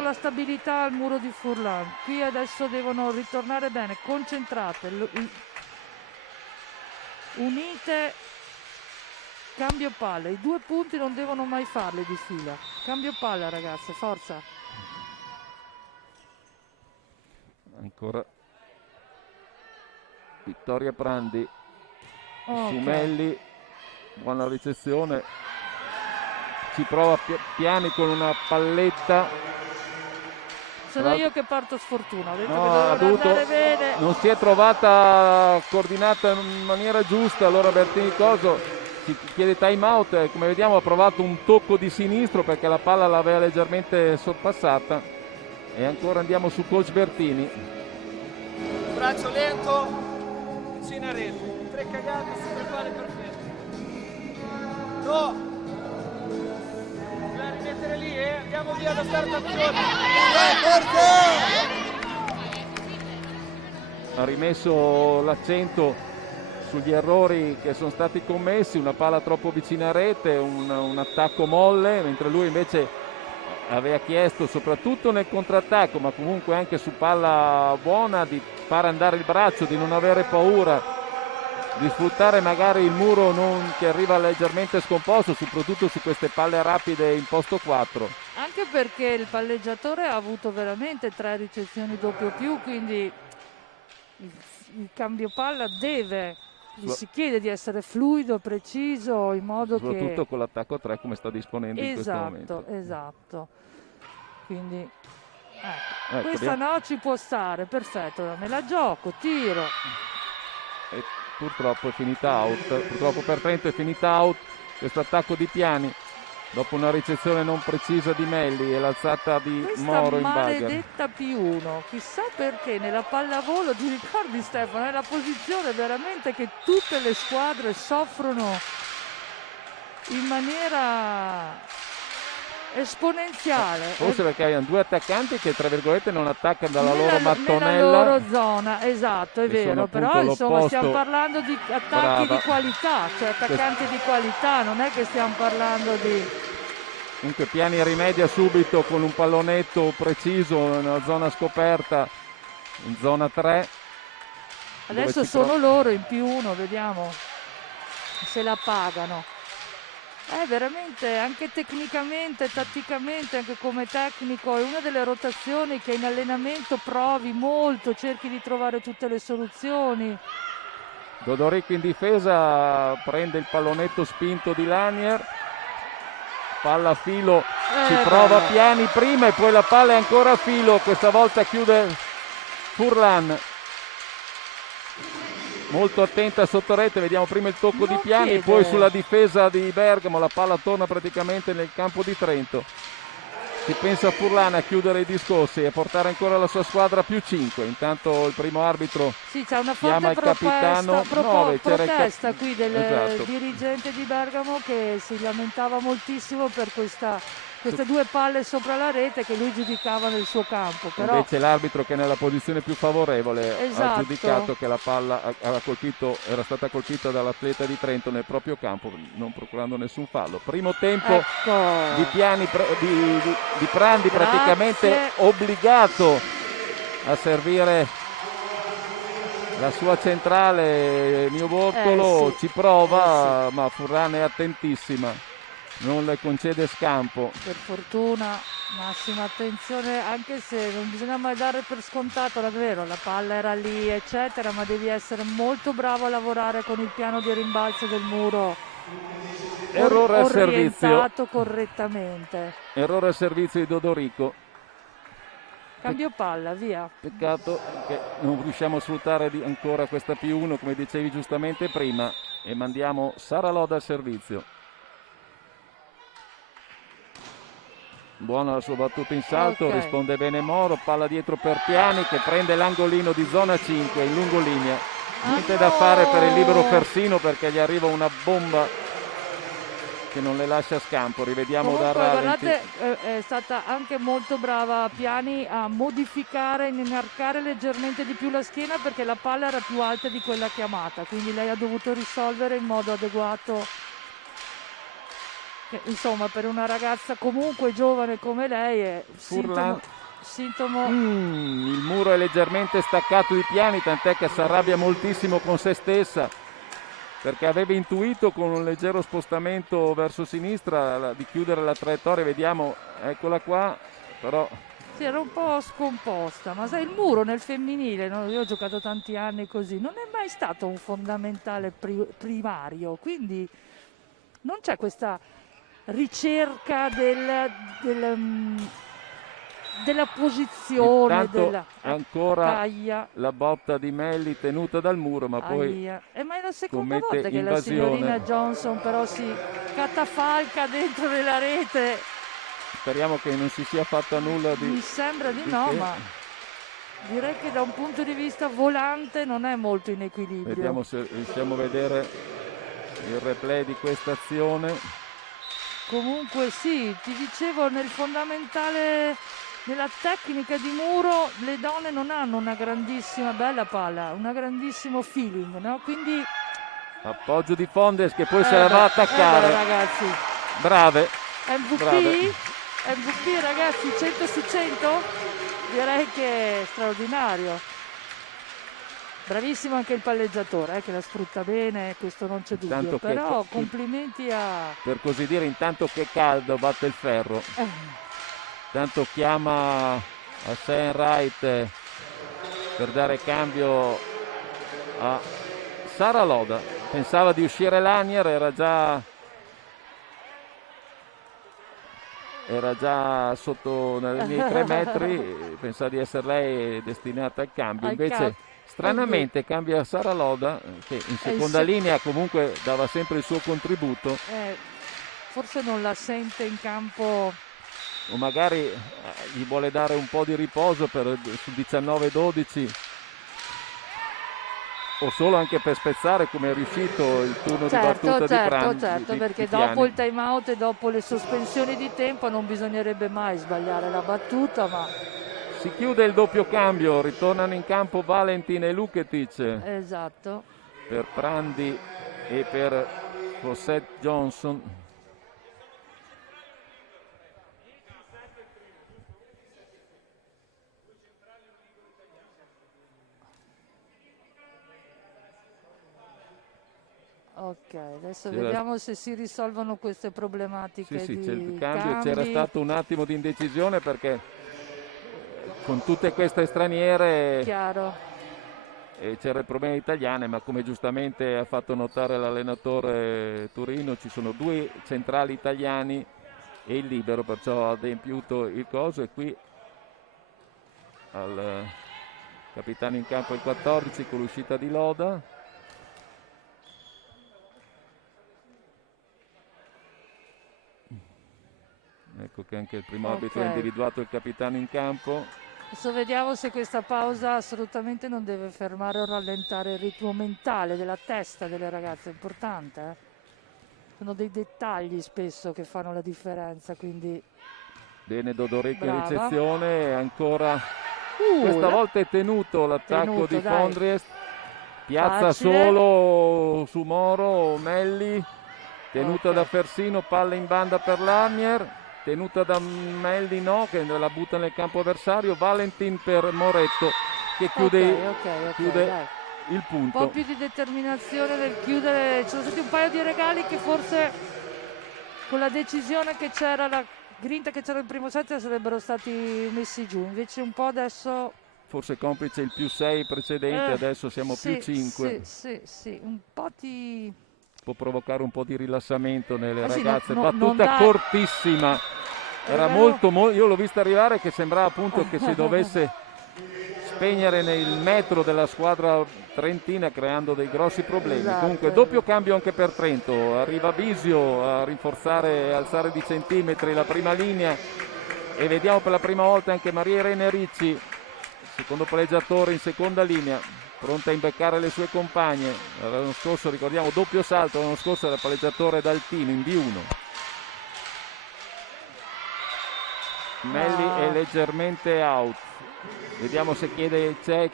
la stabilità al muro di Furlan. Qui adesso devono ritornare bene, concentrate, unite. Cambio palla, i 2 punti non devono mai farli di fila. Cambio palla, ragazze, forza. Ancora Vittoria Prandi, Sumelli, buona ricezione, ci prova Piani con una palletta. Sono io che parto sfortuna, ho detto che ha doveva andare bene. Non si è trovata coordinata in maniera giusta, allora Bertini Coso si chiede time out, come vediamo ha provato un tocco di sinistro perché la palla l'aveva leggermente sorpassata, e ancora andiamo su coach Bertini. Braccio lento, vicino a rete, 3 cagate su 3 palle perfette. No! Bisogna rimettere lì, andiamo via da start azione. Ha rimesso l'accento sugli errori che sono stati commessi, una palla troppo vicina a rete, un attacco molle, mentre lui invece aveva chiesto, soprattutto nel contrattacco, ma comunque anche su palla buona, di far andare il braccio, di non avere paura, di sfruttare magari il muro che arriva leggermente scomposto, soprattutto su queste palle rapide in posto 4. Anche perché il palleggiatore ha avuto veramente 3 ricezioni doppio più, quindi il cambio palla gli si chiede di essere fluido, preciso, in modo soprattutto con l'attacco 3 come sta disponendo in questo momento. Esatto. Quindi questa no, ci può stare, perfetto, me la gioco, tiro. E purtroppo è finita out, purtroppo per Trento è finita out questo attacco di Piani. dopo una ricezione non precisa di Melli e l'alzata di Questa Moro in bagger. maledetta P1, chissà perché nella pallavolo, ti ricordi Stefano, è la posizione veramente che tutte le squadre soffrono in maniera esponenziale. Forse perché hanno due attaccanti che tra virgolette non attaccano dalla loro nella mattonella. loro zona, esatto, è Che sono vero, però appunto insomma l'opposto. stiamo parlando di attacchi Brava. di qualità, cioè attaccanti di qualità, non è che stiamo parlando di... Comunque Piani rimedia subito con un pallonetto preciso nella zona scoperta, in zona 3. Adesso sono loro in +1, vediamo se la pagano. Veramente, anche tecnicamente, tatticamente, anche come tecnico, è una delle rotazioni che in allenamento provi molto, cerchi di trovare tutte le soluzioni. Dodorico in difesa, prende il pallonetto spinto di Lanier, palla a filo, ci prova Piani prima e poi la palla è ancora a filo, questa volta chiude Furlan. Molto attenta sotto rete, vediamo prima il tocco di Piani, poi sulla difesa di Bergamo, la palla torna praticamente nel campo di Trento. Si pensa a Furlan a chiudere i discorsi e a portare ancora la sua squadra +5. Intanto il primo arbitro c'è una chiama il capitano. Protesta qui del dirigente di Bergamo che si lamentava moltissimo per queste due palle sopra la rete che lui giudicava nel suo campo. Però... Invece l'arbitro che è nella posizione più favorevole ha giudicato che la palla era stata colpita dall'atleta di Trento nel proprio campo, non procurando nessun fallo. Primo tempo di Piani, di Prandi praticamente obbligato a servire la sua centrale. Mio Bortolo ci prova, ma Furlan è attentissima. Non le concede scampo. Per fortuna, massima attenzione, anche se non bisogna mai dare per scontato, è vero, la palla era lì, eccetera, ma devi essere molto bravo a lavorare con il piano di rimbalzo del muro. Errore al servizio. Orientato correttamente. Errore al servizio di Dodorico. Cambio palla, via. Peccato che non riusciamo a sfruttare ancora questa +1, come dicevi giustamente prima, e mandiamo Sara Loda al servizio. Buona la sua battuta in salto, risponde bene Moro, palla dietro per Piani che prende l'angolino di zona 5 in lungolinea. Niente da fare per il libero Fersino perché gli arriva una bomba che non le lascia scampo. Rivediamo da rallenti. Guardate, è stata anche molto brava Piani a modificare, inarcare leggermente di più la schiena perché la palla era più alta di quella chiamata, quindi lei ha dovuto risolvere in modo adeguato. Insomma, per una ragazza comunque giovane come lei è sintomo. Il muro è leggermente staccato di Piani, tant'è che si arrabbia moltissimo con se stessa perché aveva intuito con un leggero spostamento verso sinistra di chiudere la traiettoria. Vediamo, eccola qua, però sì, era un po' scomposta, ma sai, il muro nel femminile, no? Io ho giocato tanti anni così, non è mai stato un fondamentale primario, quindi non c'è questa ricerca della posizione. Ancora taglia. La botta di Melli tenuta dal muro, ma poi ma è la seconda volta che invasione. La signorina Johnson però si catafalca dentro nella rete. Speriamo che non si sia fatta nulla di... Mi sembra di no, ma direi che da un punto di vista volante non è molto in equilibrio. Vediamo se riusciamo a vedere il replay di questa azione. Comunque sì, ti dicevo, nel fondamentale, nella tecnica di muro, le donne non hanno una grandissima, bella palla, un grandissimo feeling, no? Quindi... Appoggio di Fondes che poi se la va a attaccare. Ragazzi. Brave. MVP? Brave. MVP ragazzi, 100 su 100? Direi che è straordinario. Bravissimo anche il palleggiatore che la sfrutta bene, questo non c'è dubbio, però complimenti a... Per così dire, intanto che caldo batte il ferro. Tanto chiama a Seinreit per dare cambio a Sara Loda. Pensava di uscire Lanier, era già sotto nei 3 metri, pensava di essere lei destinata al cambio, invece stranamente cambia Sara Loda che in seconda linea comunque dava sempre il suo contributo. forse non la sente in campo. O magari gli vuole dare un po' di riposo sul 19-12, o solo anche per spezzare, come è riuscito il turno di battuta certo, di perché Piani. dopo il time out e dopo le sospensioni di tempo non bisognerebbe mai sbagliare la battuta, ma Si chiude il doppio cambio, ritornano in campo Valentin e Luketic esatto. per Prandi e per Fawcett Johnson. Ok, adesso vediamo se si risolvono queste problematiche. Sì, di c'è il cambio. cambi. C'era stato un attimo di indecisione perché con tutte queste straniere Chiaro. c'era il problema italiane, ma come giustamente ha fatto notare l'allenatore Turino, ci sono 2 centrali italiani e il libero, perciò ha adempiuto il coso. E qui al capitano in campo il 14 con l'uscita di Loda. Ecco che anche il primo arbitro ha individuato il capitano in campo. Adesso vediamo se questa pausa assolutamente non deve fermare o rallentare il ritmo mentale della testa delle ragazze, è importante. Sono dei dettagli spesso che fanno la differenza, quindi bene Dodorico in brava. ricezione, ancora questa volta è tenuto l'attacco di Fondriest, piazza Facile. solo su Moro, Melli, tenuta da Fersino, palla in banda per Lanier, tenuta da Melli che la butta nel campo avversario, Valentin per Moretto che chiude il punto. Un po' più di determinazione nel chiudere, ci sono stati un paio di regali che forse con la decisione che c'era, la grinta che c'era in primo set sarebbero stati messi giù, invece un po' adesso forse complice il +6 precedente, adesso siamo +5. Sì, un po' può provocare un po' di rilassamento nelle sì, ragazze. battuta cortissima, era molto, io l'ho vista arrivare che sembrava appunto che si dovesse spegnere nel metro della squadra trentina, creando dei grossi problemi. Esatto. Comunque doppio cambio anche per Trento, arriva Bisio a rinforzare e alzare di centimetri la prima linea, e vediamo per la prima volta anche Maria Irene Ricci, secondo palleggiatore in seconda linea, pronta a imbeccare le sue compagne. L'anno scorso, ricordiamo, doppio salto, l'anno scorso era palleggiatore d'Altino in B1. Melli è leggermente out, vediamo se chiede il check.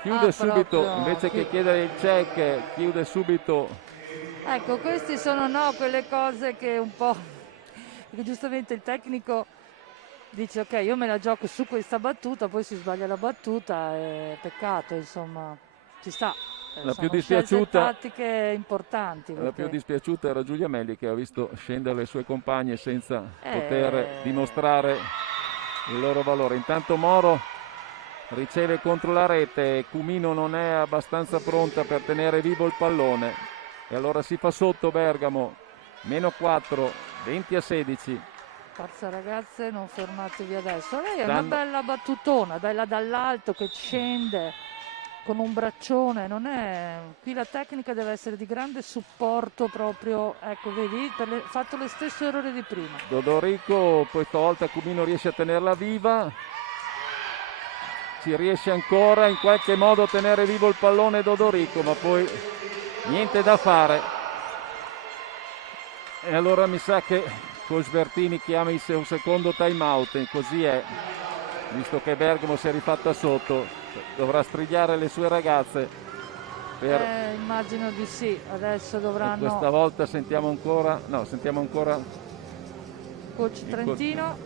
Chiude subito, invece che chiedere il check, chiude subito. Ecco, questi sono quelle cose che un po', perché giustamente il tecnico dice ok, io me la gioco su questa battuta, poi si sbaglia la battuta, è peccato, insomma, ci sta. La più dispiaciuta, tattiche importanti. La più dispiaciuta era Giulia Melli, che ha visto scendere le sue compagne senza poter dimostrare il loro valore. Intanto Moro riceve contro la rete, Cumino non è abbastanza pronta per tenere vivo il pallone e allora si fa sotto Bergamo, -4, 20-16. Forza ragazze, non fermatevi adesso. Lei è una bella battutona, bella dall'alto che scende con un braccione, non è, qui la tecnica deve essere di grande supporto proprio, ecco vedi, fatto lo stesso errore di prima. Dodorico, questa volta Cumino riesce a tenerla viva, ci riesce ancora in qualche modo a tenere vivo il pallone Dodorico, ma poi niente da fare. E allora mi sa che Coach Bertini chiama il suo secondo time out, e così è, visto che Bergamo si è rifatta sotto, dovrà strigliare le sue ragazze per... immagino di sì, adesso dovranno... E questa volta sentiamo ancora Coach Trentino.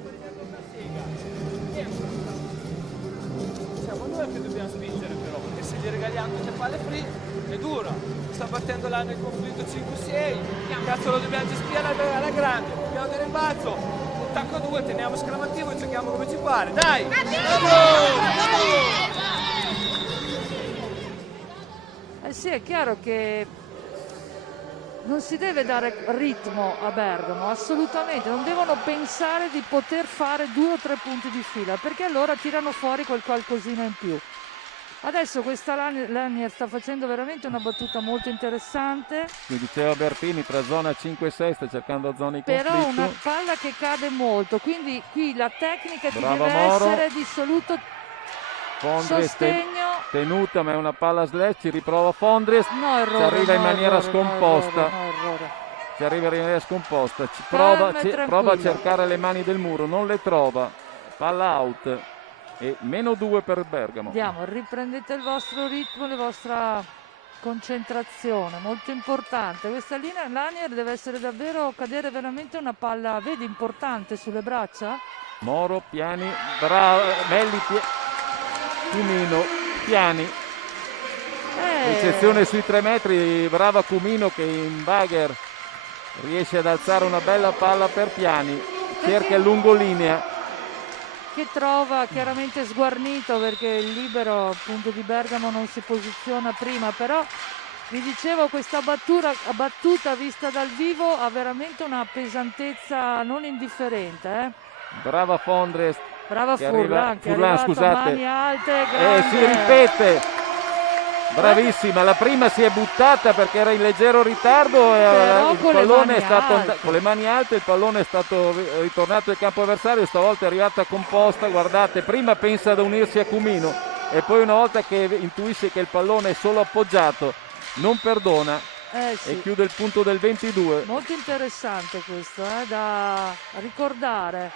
Siamo noi che dobbiamo spingere però, perché se gli regaliamo queste palle free è dura, sta battendo là nel conflitto 5-6, cazzo lo dobbiamo gestire alla grande, abbiamo del rimbalzo, attacco a 2, teniamo esclamativo e giochiamo come ci pare, dai! Bravo! Sì, è chiaro che non si deve dare ritmo a Bergamo, assolutamente, non devono pensare di poter fare 2 o 3 punti di fila, perché allora tirano fuori qualcosina in più. Adesso questa Lanier sta facendo veramente una battuta molto interessante. Mi diceva Bertini, tra zona 5 e 6 sta cercando zone di conflitto. Però una palla che cade molto, quindi qui la tecnica ti deve Moro. essere di assoluto Fondres sostegno. Tenuta, ma è una palla slash, ci riprova Fondres. No, errore, ci arriva in maniera errore, scomposta. No, errore. Ci arriva in maniera scomposta. Prova a cercare le mani del muro, non le trova. Palla out. E -2 per Bergamo. Andiamo, riprendete il vostro ritmo, la vostra concentrazione, molto importante. Questa linea Lanier deve essere davvero, cadere veramente una palla, vedi, importante sulle braccia. Moro, Piani, bravo, Melli, Cumino, Piani. Eccezione sui 3 metri, brava Cumino che in bagger riesce ad alzare una bella palla per Piani. Cerca il lungolinea. Che trova chiaramente sguarnito perché il libero appunto di Bergamo non si posiziona prima, però vi dicevo questa battuta vista dal vivo ha veramente una pesantezza non indifferente. Brava Fondres. Brava Furlan, scusate. Mani alte, grande. Si ripete. Bravissima, la prima si è buttata perché era in leggero ritardo e il pallone è stato con le mani alte, il pallone è stato ritornato nel campo avversario, stavolta è arrivata composta, guardate, prima pensa ad unirsi a Cumino e poi una volta che intuisce che il pallone è solo appoggiato non perdona sì. E chiude il punto del 22. Molto interessante questo, da ricordare.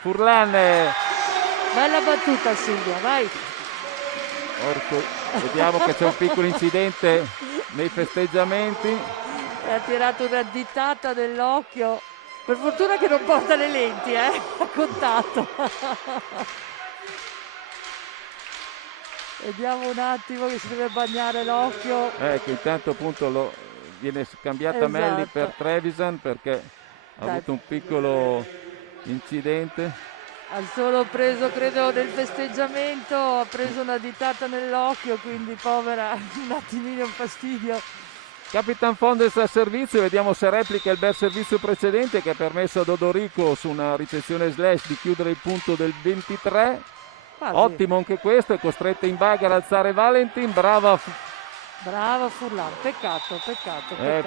Furlan. Bella battuta Silvia, vai. Vediamo che c'è un piccolo incidente nei festeggiamenti. Ha tirato una ditata nell'occhio. Per fortuna che non porta le lenti, a contatto. Vediamo un attimo che si deve bagnare l'occhio. Ecco, intanto appunto viene cambiata Melli per Trevisan perché ha avuto un piccolo incidente. Ha solo preso, credo, nel festeggiamento, ha preso una ditata nell'occhio, quindi povera, un attimino un fastidio. Capitan Fondres al servizio, vediamo se replica il bel servizio precedente che ha permesso ad Odorico su una ricezione slash di chiudere il punto del 23. Quasi. Ottimo anche questo, è costretta in bagger ad alzare Valentin, Brava Furlan, peccato.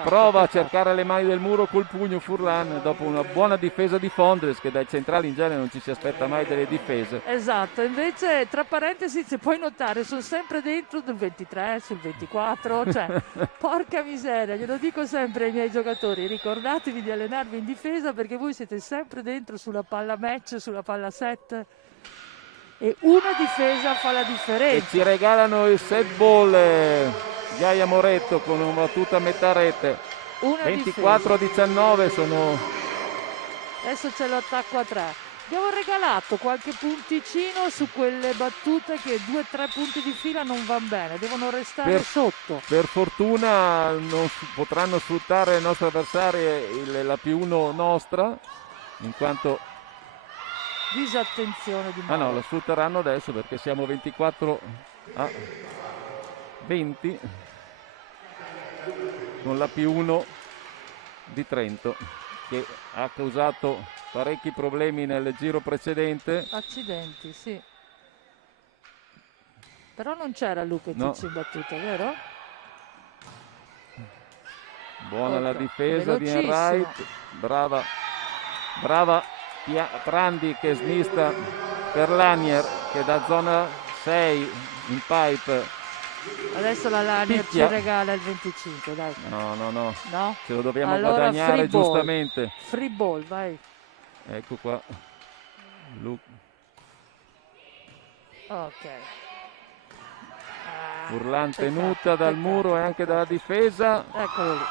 Prova a cercare le mani del muro col pugno Furlan dopo una buona difesa di Fondres che dai centrali in genere non ci si aspetta mai delle difese. Esatto, invece tra parentesi se puoi notare sono sempre dentro sul 23, sul 24, cioè porca miseria, glielo dico sempre ai miei giocatori, ricordatevi di allenarvi in difesa perché voi siete sempre dentro sulla palla match, sulla palla set. E una difesa fa la differenza. E ci regalano il set ball Gaia Moretto con una battuta a metà rete. 24-19 sono. Adesso c'è l'attacco a 3. Abbiamo regalato qualche punticino su quelle battute che 2-3 punti di fila non vanno bene, devono restare sotto. Per fortuna non potranno sfruttare i nostri avversari la +1 nostra, in quanto disattenzione di Moro. No, lo sfrutteranno adesso perché siamo 24-20 con la +1 di Trento che ha causato parecchi problemi nel giro precedente. Accidenti, sì. Però non c'era Luketic in battuta, vero? Buona la difesa di Enright, brava Prandi che snista per Lanier che da zona 6 in pipe. Adesso la Lanier ci regala il 25, dai. No? Ce lo dobbiamo allora, guadagnare giustamente. Free ball, vai. Ecco qua. Ok. Furlan tenuta dal muro e anche dalla difesa. Eccolo lì.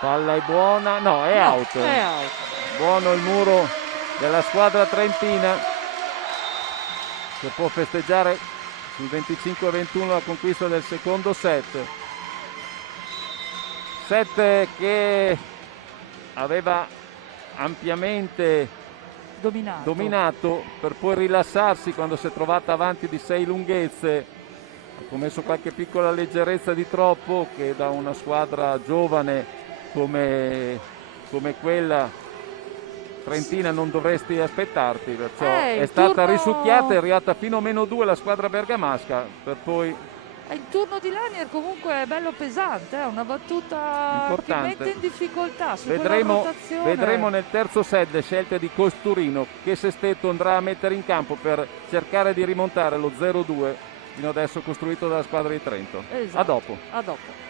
Palla è buona. No, è out. È out. Buono il muro della squadra trentina che può festeggiare sul 25-21 la conquista del secondo set che aveva ampiamente dominato per poi rilassarsi quando si è trovata avanti di 6 lunghezze. Ha commesso qualche piccola leggerezza di troppo che da una squadra giovane come quella trentina non dovresti aspettarti, perciò è il stata turno... risucchiata, è arrivata fino a -2 la squadra bergamasca, per poi... Il turno di Lanier comunque è bello pesante, è una battuta importante. che mette in difficoltà su vedremo nel terzo set le scelte di Costurino, che sestetto andrà a mettere in campo per cercare di rimontare lo 0-2 fino adesso costruito dalla squadra di Trento. Esatto. A dopo. A dopo.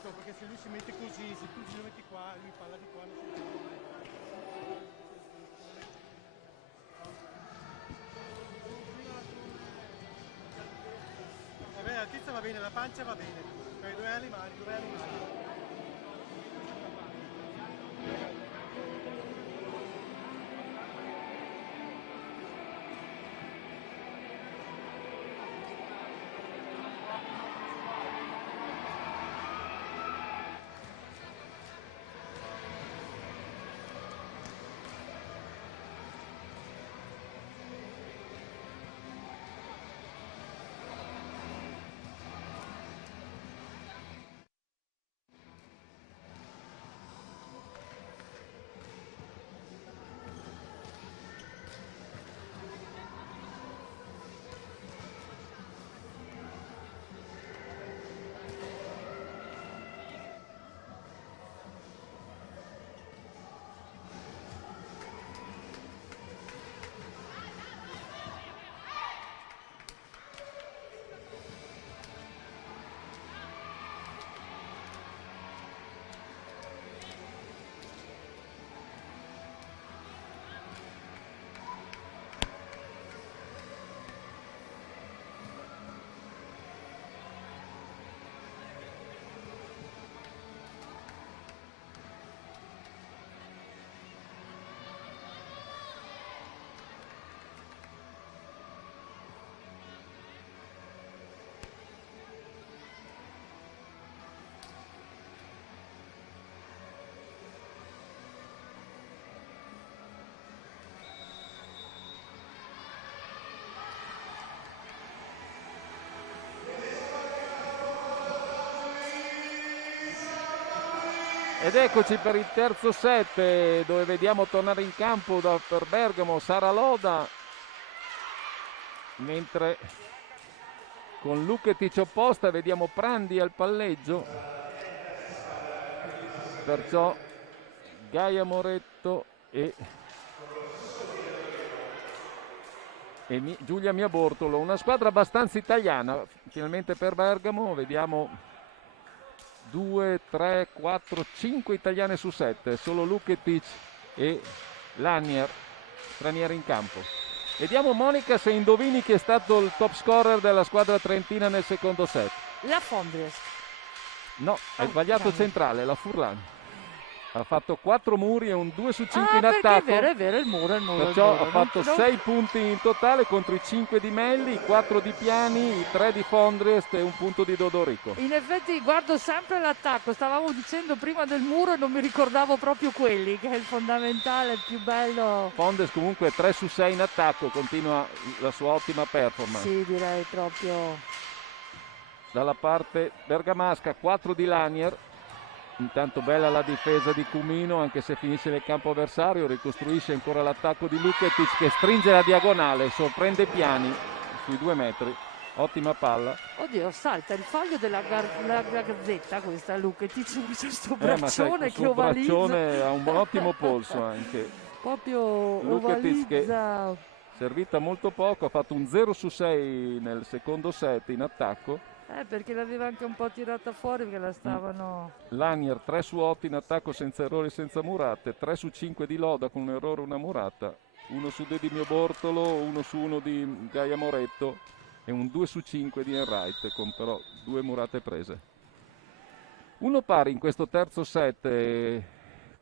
Perché se lui si mette così, se tu lo metti qua, lui palla di qua, non si vabbè, l'altezza va bene, la pancia va bene, per i due animali. Ed eccoci per il terzo set, dove vediamo tornare in campo per Bergamo Sara Loda, mentre con Luketic opposta vediamo Prandi al palleggio, perciò Gaia Moretto e Giulia Miabortolo, una squadra abbastanza italiana finalmente per Bergamo. Vediamo 2, 3, 4, 5 italiane su 7, solo Luketic e Lanier stranieri in campo. Vediamo Monica se indovini chi è stato il top scorer della squadra trentina nel secondo set. La Fondriest. No, hai sbagliato centrale, la Furlan. Ha fatto 4 muri e un 2 su 5 in attacco. È vero, il muro. Perciò ha fatto 6 punti in totale contro i 5 di Melli, i 4 di Piani, i 3 di Fondriest e un punto di Dodorico. In effetti guardo sempre l'attacco, stavamo dicendo prima del muro e non mi ricordavo proprio quelli, che è il fondamentale, il più bello. Fondriest comunque 3 su 6 in attacco, continua la sua ottima performance. Sì, direi proprio. Dalla parte bergamasca 4 di Lanier. Intanto bella la difesa di Cumino, anche se finisce nel campo avversario, ricostruisce ancora l'attacco di Luketic che stringe la diagonale, sorprende Piani sui 2 metri, ottima palla. Oddio, salta il foglio della gazzetta questa Luketic, questo braccione che ovalizza. Braccione ha un ottimo polso anche. Proprio Luketic ovalizza. Che servita molto poco, ha fatto un 0 su 6 nel secondo set in attacco. Perché l'aveva anche un po' tirata fuori perché la stavano... Lanier 3 su 8 in attacco senza errori, senza murate, 3 su 5 di Loda con un errore e una murata, 1 su 2 di Miobortolo, 1 su 1 di Gaia Moretto e un 2 su 5 di Enright con però 2 murate prese. Uno pari in questo terzo set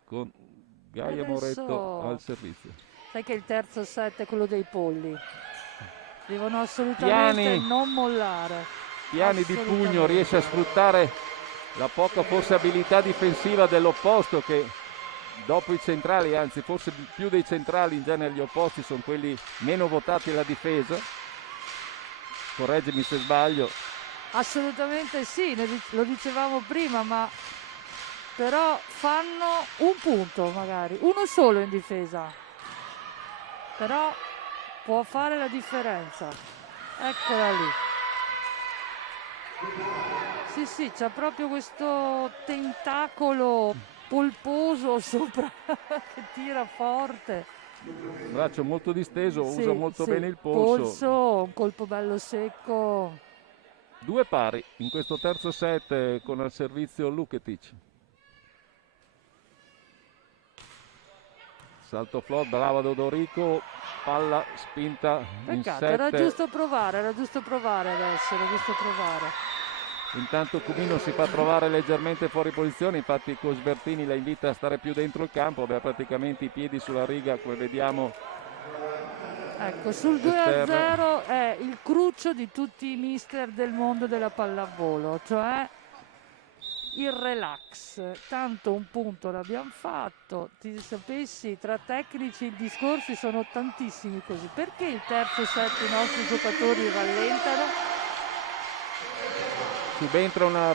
con Gaia Moretto al servizio. Sai che il terzo set è quello dei polli, devono assolutamente non mollare. Piani di pugno riesce a sfruttare la poca forse abilità difensiva dell'opposto che dopo i centrali, anzi forse più dei centrali in genere gli opposti sono quelli meno votati alla difesa. Correggimi se sbaglio. Assolutamente sì, lo dicevamo prima, ma però fanno un punto magari, uno solo in difesa, però può fare la differenza. Eccola lì. Sì, c'ha proprio questo tentacolo polposo sopra che tira forte. Braccio molto disteso, Sì, usa molto sì, bene il polso. un colpo bello secco. 2 pari in questo terzo set con al servizio Luketic. Salto float, brava Dodorico, palla spinta in Peccato, 7. era giusto provare adesso, era giusto provare. Intanto Cumino si fa trovare leggermente fuori posizione, infatti Coach Bertini la invita a stare più dentro il campo, aveva praticamente i piedi sulla riga, come vediamo. Ecco, sul 2-0 è il cruccio di tutti i mister del mondo della pallavolo, cioè il relax. Tanto un punto l'abbiamo fatto, ti sapessi, tra tecnici i discorsi sono tantissimi così. Perché il terzo set i nostri giocatori rallentano? Subentra una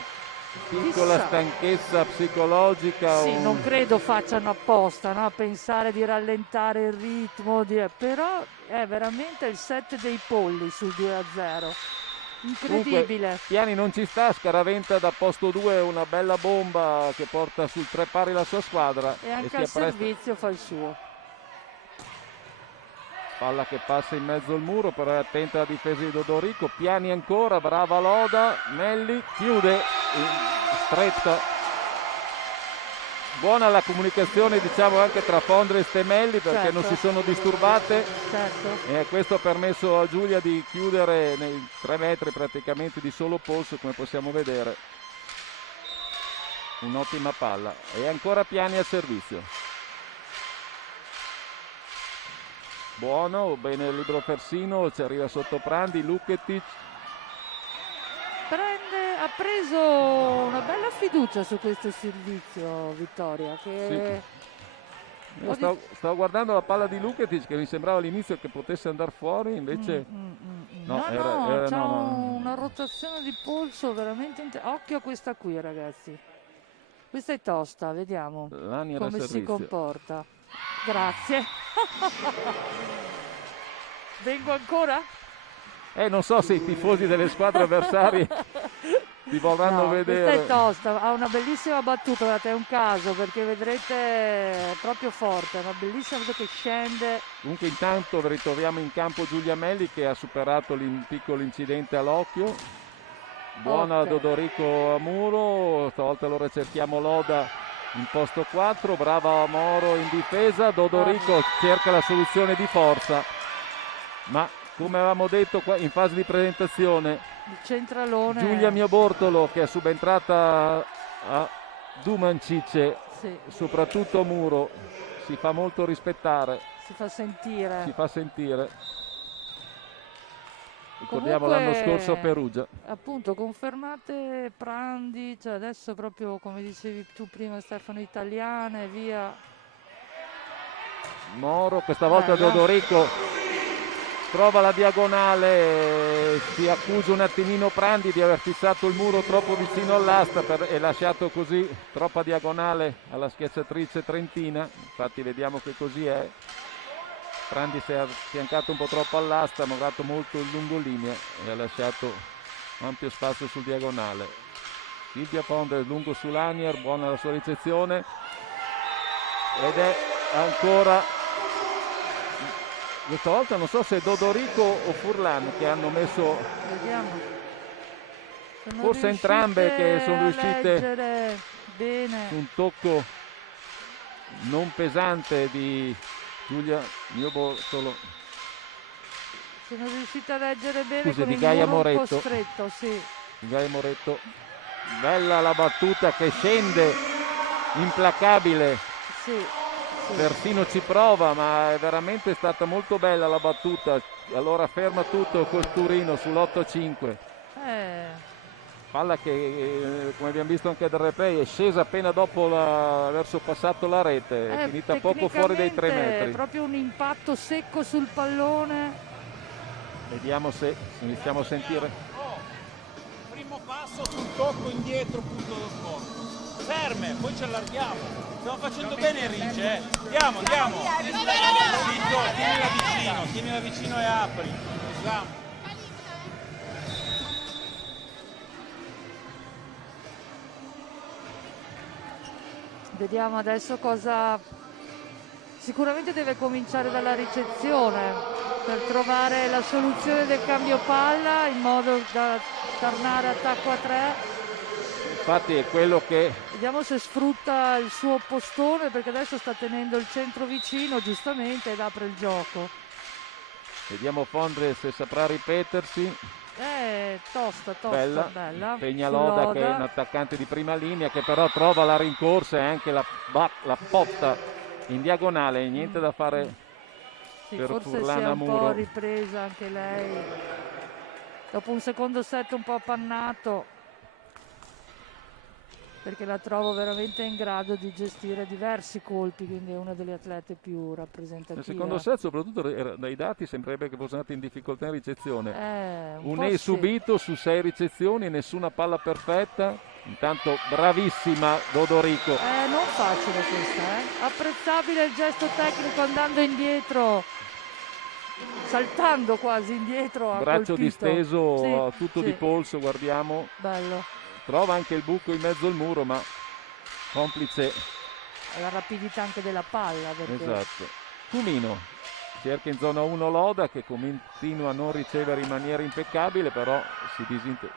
piccola stanchezza psicologica. Sì, non credo facciano apposta, no? Pensare di rallentare il ritmo, però è veramente il set dei polli sul 2-0. Incredibile. Comunque, Piani non ci sta, Scaraventa da posto 2 una bella bomba che porta sul 3 pari la sua squadra. E anche al servizio fa il suo. Palla che passa in mezzo al muro, però è attenta la difesa di Dodorico. Piani ancora, brava Loda. Nelli chiude stretta. Buona la comunicazione, diciamo, anche tra Fondrest e Melli, perché non si sono disturbate. Certo. E questo ha permesso a Giulia di chiudere nei 3 metri praticamente di solo polso, come possiamo vedere. Un'ottima palla. E ancora Piani al servizio. Buono, bene il libero Persino, ci arriva sotto Prandi, Luketic. Ha preso una bella fiducia su questo servizio, Vittoria. Che... Sì. Stavo guardando la palla di Luketic che mi sembrava all'inizio che potesse andare fuori, invece no, c'ha una rotazione di polso veramente occhio a questa qui, ragazzi. Questa è tosta, vediamo come si comporta. Grazie. Vengo ancora? Non so se i tifosi delle squadre avversarie ti vorranno vedere. Questa è tosta, ha una bellissima battuta, guardate, è un caso perché vedrete è proprio forte, è una bellissima battuta che scende. Comunque intanto ritroviamo in campo Giulia Melli che ha superato il piccolo incidente all'occhio. Buona Dodorico a muro, stavolta allora cerchiamo Loda in posto 4, brava Moro in difesa, Dodorico cerca la soluzione di forza, ma come avevamo detto qua in fase di presentazione, il centralone Giulia Miobortolo che è subentrata a Dumancice, soprattutto a muro, si fa molto rispettare, si fa sentire. Ricordiamo l'anno scorso a Perugia. Appunto, confermate Prandi, cioè adesso proprio come dicevi tu prima Stefano, italiane, via. Moro, questa volta Dodorico trova la diagonale, si accusa un attimino Prandi di aver fissato il muro troppo vicino all'asta e lasciato così troppa diagonale alla schiacciatrice trentina, infatti vediamo che così è. Prandi si è affiancato un po' troppo all'asta, ha mollato molto il lungolinea e ha lasciato ampio spazio sul diagonale. Silvia Fondrest lungo su Lanier, buona la sua ricezione ed è ancora, questa volta non so se Dodorico o Furlan che hanno messo, vediamo, forse entrambe che sono riuscite bene su un tocco non pesante di Giulia Miobortolo. Sono riuscita a leggere bene. Scusa, con di il Gaia muro un po' Moretto. stretto, sì. Gaia Moretto. Bella la battuta che scende, implacabile. Sì. Persino ci prova, ma è veramente stata molto bella la battuta. Allora ferma tutto col Turino sull'8-5. Palla che, come abbiamo visto anche dal replay, è scesa appena dopo verso passato la rete, è finita poco fuori dai 3 metri. Proprio un impatto secco sul pallone. Vediamo se iniziamo a sentire. Primo passo sul tocco indietro, punto del corpo. Ferme, poi ci allarghiamo. Stiamo facendo bene Ricci, Andiamo. Zitto, tienila vicino e apri. Usiamo. Vediamo adesso cosa... Sicuramente deve cominciare dalla ricezione per trovare la soluzione del cambio palla in modo da tornare attacco a 3. Infatti è quello che... Vediamo se sfrutta il suo postone, perché adesso sta tenendo il centro vicino giustamente ed apre il gioco. Vediamo Fondre se saprà ripetersi. Tosta, bella. Peñaloda che è un attaccante di prima linea, che però trova la rincorsa e anche la potta in diagonale, niente da fare per forse Furlan si è a un muro. po' ripresa anche lei dopo un secondo set un po' appannato, perché la trovo veramente in grado di gestire diversi colpi, quindi è una delle atlete più rappresentative. Nel secondo set, soprattutto dai dati, sembrerebbe che fosse andata in difficoltà in ricezione. Un ace subito su 6 ricezioni, nessuna palla perfetta. Intanto bravissima Dodorico. Non facile questa, Apprezzabile il gesto tecnico, andando indietro, saltando quasi indietro. Braccio disteso, sì, tutto di polso, guardiamo. Bello. Trova anche il buco in mezzo al muro, ma complice la rapidità anche della palla. Perché... Esatto. Cumino cerca in zona 1 Loda, che continua a non ricevere in maniera impeccabile, però si presenta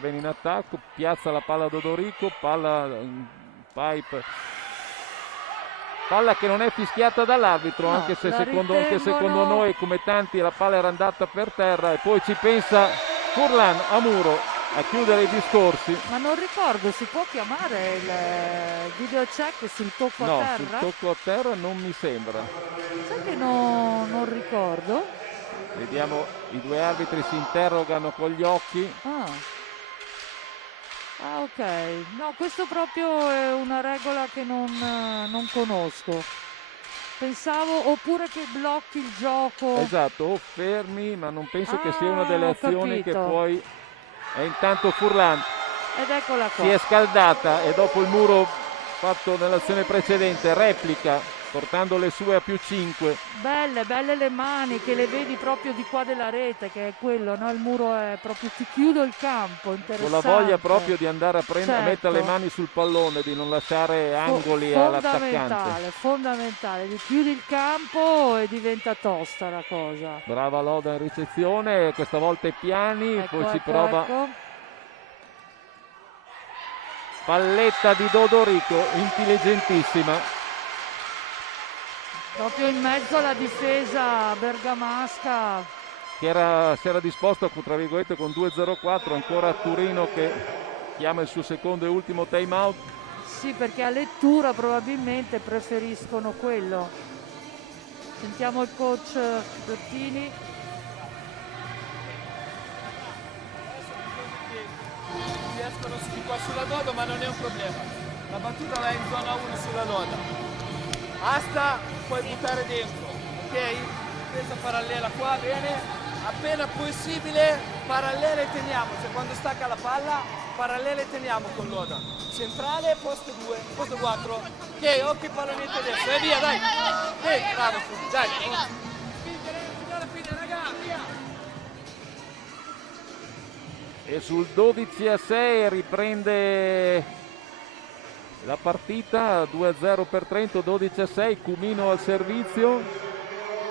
bene in attacco, piazza la palla Dodorico, palla in pipe, palla che non è fischiata dall'arbitro, no, anche se secondo noi, come tanti, la palla era andata per terra, e poi ci pensa Furlan a muro a chiudere i discorsi. Ma non ricordo, si può chiamare il video check sul tocco a terra? No, sul tocco a terra non mi sembra. Sai che non ricordo? Vediamo, i due arbitri si interrogano con gli occhi. Ok, no, questo proprio è una regola che non conosco. Pensavo oppure che blocchi il gioco. Esatto, o fermi, ma non penso che sia una delle azioni capito. che puoi... E intanto Furlan ed eccola qua. Si è scaldata e dopo il muro fatto nell'azione precedente replica, portando le sue a +5. Belle le mani, che le vedi proprio di qua della rete, che è quello, no? Il muro è proprio, ti chiudo il campo, interessante. Con la voglia proprio di andare a prendere, certo. a mettere le mani sul pallone, di non lasciare angoli all'attaccante. Fondamentale, ti chiudi il campo e diventa tosta la cosa. Brava Loda in ricezione, questa volta è Piani, poi si prova. Palletta di Dodorico, intelligentissima. Proprio in mezzo alla difesa bergamasca. Che si era disposto, tra virgolette, con 2-0-4, ancora Turino che chiama il suo secondo e ultimo time out. Sì, perché a lettura probabilmente preferiscono quello. Sentiamo il coach Bertini. Riescono di qua sulla noda, ma non è un problema. La battuta va in zona 1 sulla noda. Asta, puoi buttare dentro, ok? Difesa parallela qua, bene. Appena possibile, parallele teniamo. Cioè quando stacca la palla, parallele teniamo con Loda. Centrale, posto 2, posto 4. Ok, occhi pallonetto adesso. E via, dai. Bravo, dai. Fino alla fine, raga, via. E sul 12-6 riprende la partita, 2-0 per Trento, 12-6, Cumino al servizio.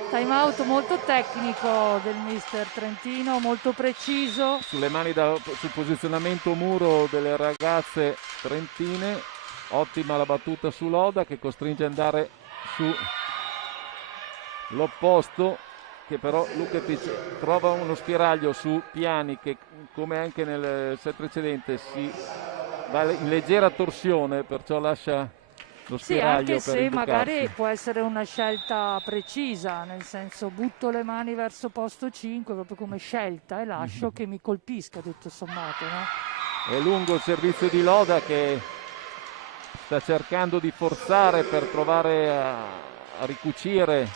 Time out molto tecnico del mister trentino, molto preciso. Sulle mani sul posizionamento muro delle ragazze trentine, ottima la battuta su Loda che costringe ad andare su l'opposto, che però Luketic trova uno spiraglio su Piani che, come anche nel set precedente, si va in leggera torsione, perciò lascia lo Sì, spiraglio anche per se magari imbucarsi. può essere una scelta precisa, nel senso butto le mani verso posto 5 proprio come scelta e lascio che mi colpisca, tutto sommato, no? È lungo il servizio di Loda che sta cercando di forzare per provare a ricucire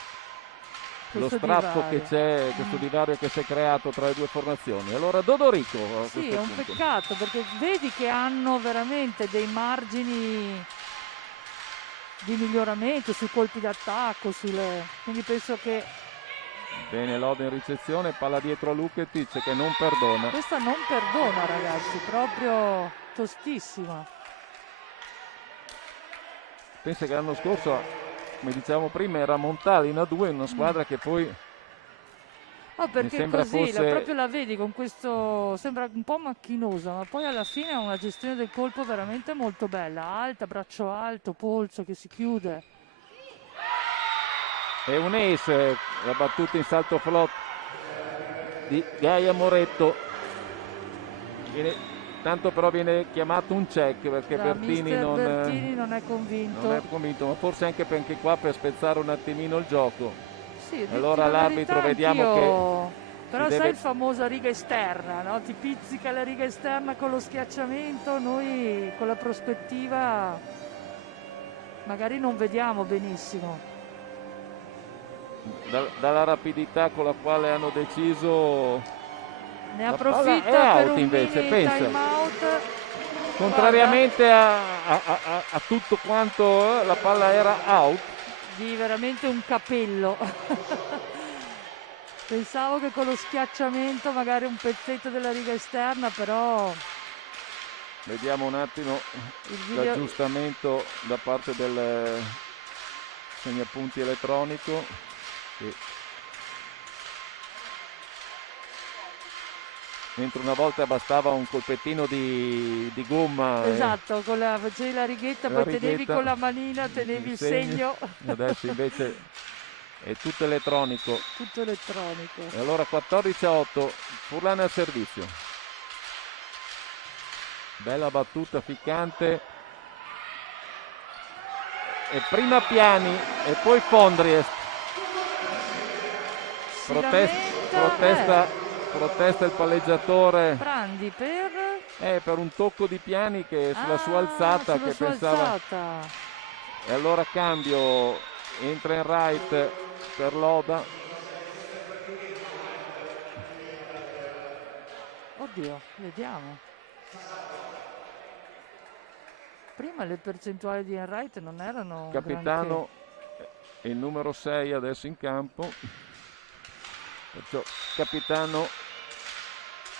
lo Questo strappo che divario. c'è, questo divario che si è creato tra le due formazioni. Allora Dodorico a Sì, questo è un punto. peccato perché vedi che hanno veramente dei margini di miglioramento sui colpi d'attacco, quindi penso che Bene Loda in ricezione, palla dietro a Luketic che non perdona. questa non perdona, ragazzi, proprio tostissima. Pensa che l'anno scorso, come dicevamo prima, era Montali in A2, una squadra che poi Perché sembra così fosse- proprio la vedi con questo, sembra un po' macchinosa, ma poi alla fine ha una gestione del colpo veramente molto bella, alta, braccio alto, polso che si chiude. è un ace, la battuta in salto flop di Gaia Moretto. Tanto però viene chiamato un check perché Da Bertini mister non Bertini non è convinto. non è convinto, ma forse anche perché qua per spezzare un attimino il gioco. Sì, dirti Allora la l'arbitro verità, vediamo anch'io. che Però si sai deve- il famosa riga esterna, no? Ti pizzica la riga esterna con lo schiacciamento, noi con la prospettiva magari non vediamo benissimo. dalla rapidità con la quale hanno deciso. Ne La palla approfitta è per out un invece, mini pensa. time out. Contrariamente a tutto quanto la palla era out. Di veramente un capello. Pensavo che con lo schiacciamento magari un pezzetto della riga esterna, però Vediamo un attimo il video l'aggiustamento da parte del segnapunti elettronico. Che mentre una volta bastava un colpettino di gomma. esatto, facevi la righetta, La poi tenevi righetta, con la manina, tenevi il segno. Adesso invece è tutto elettronico. Tutto elettronico. E allora 14-8, Furlan al servizio. Bella battuta ficcante. E prima Piani e poi Fondriest. Si lamenta, Protesta il palleggiatore Brandi per un tocco di Piani che sulla sua alzata sulla che sua pensava. alzata. E allora cambio, entra in right per Loda. Oddio, vediamo. Prima le percentuali di Enright non erano Capitano e il numero 6 adesso in campo. Perciò capitano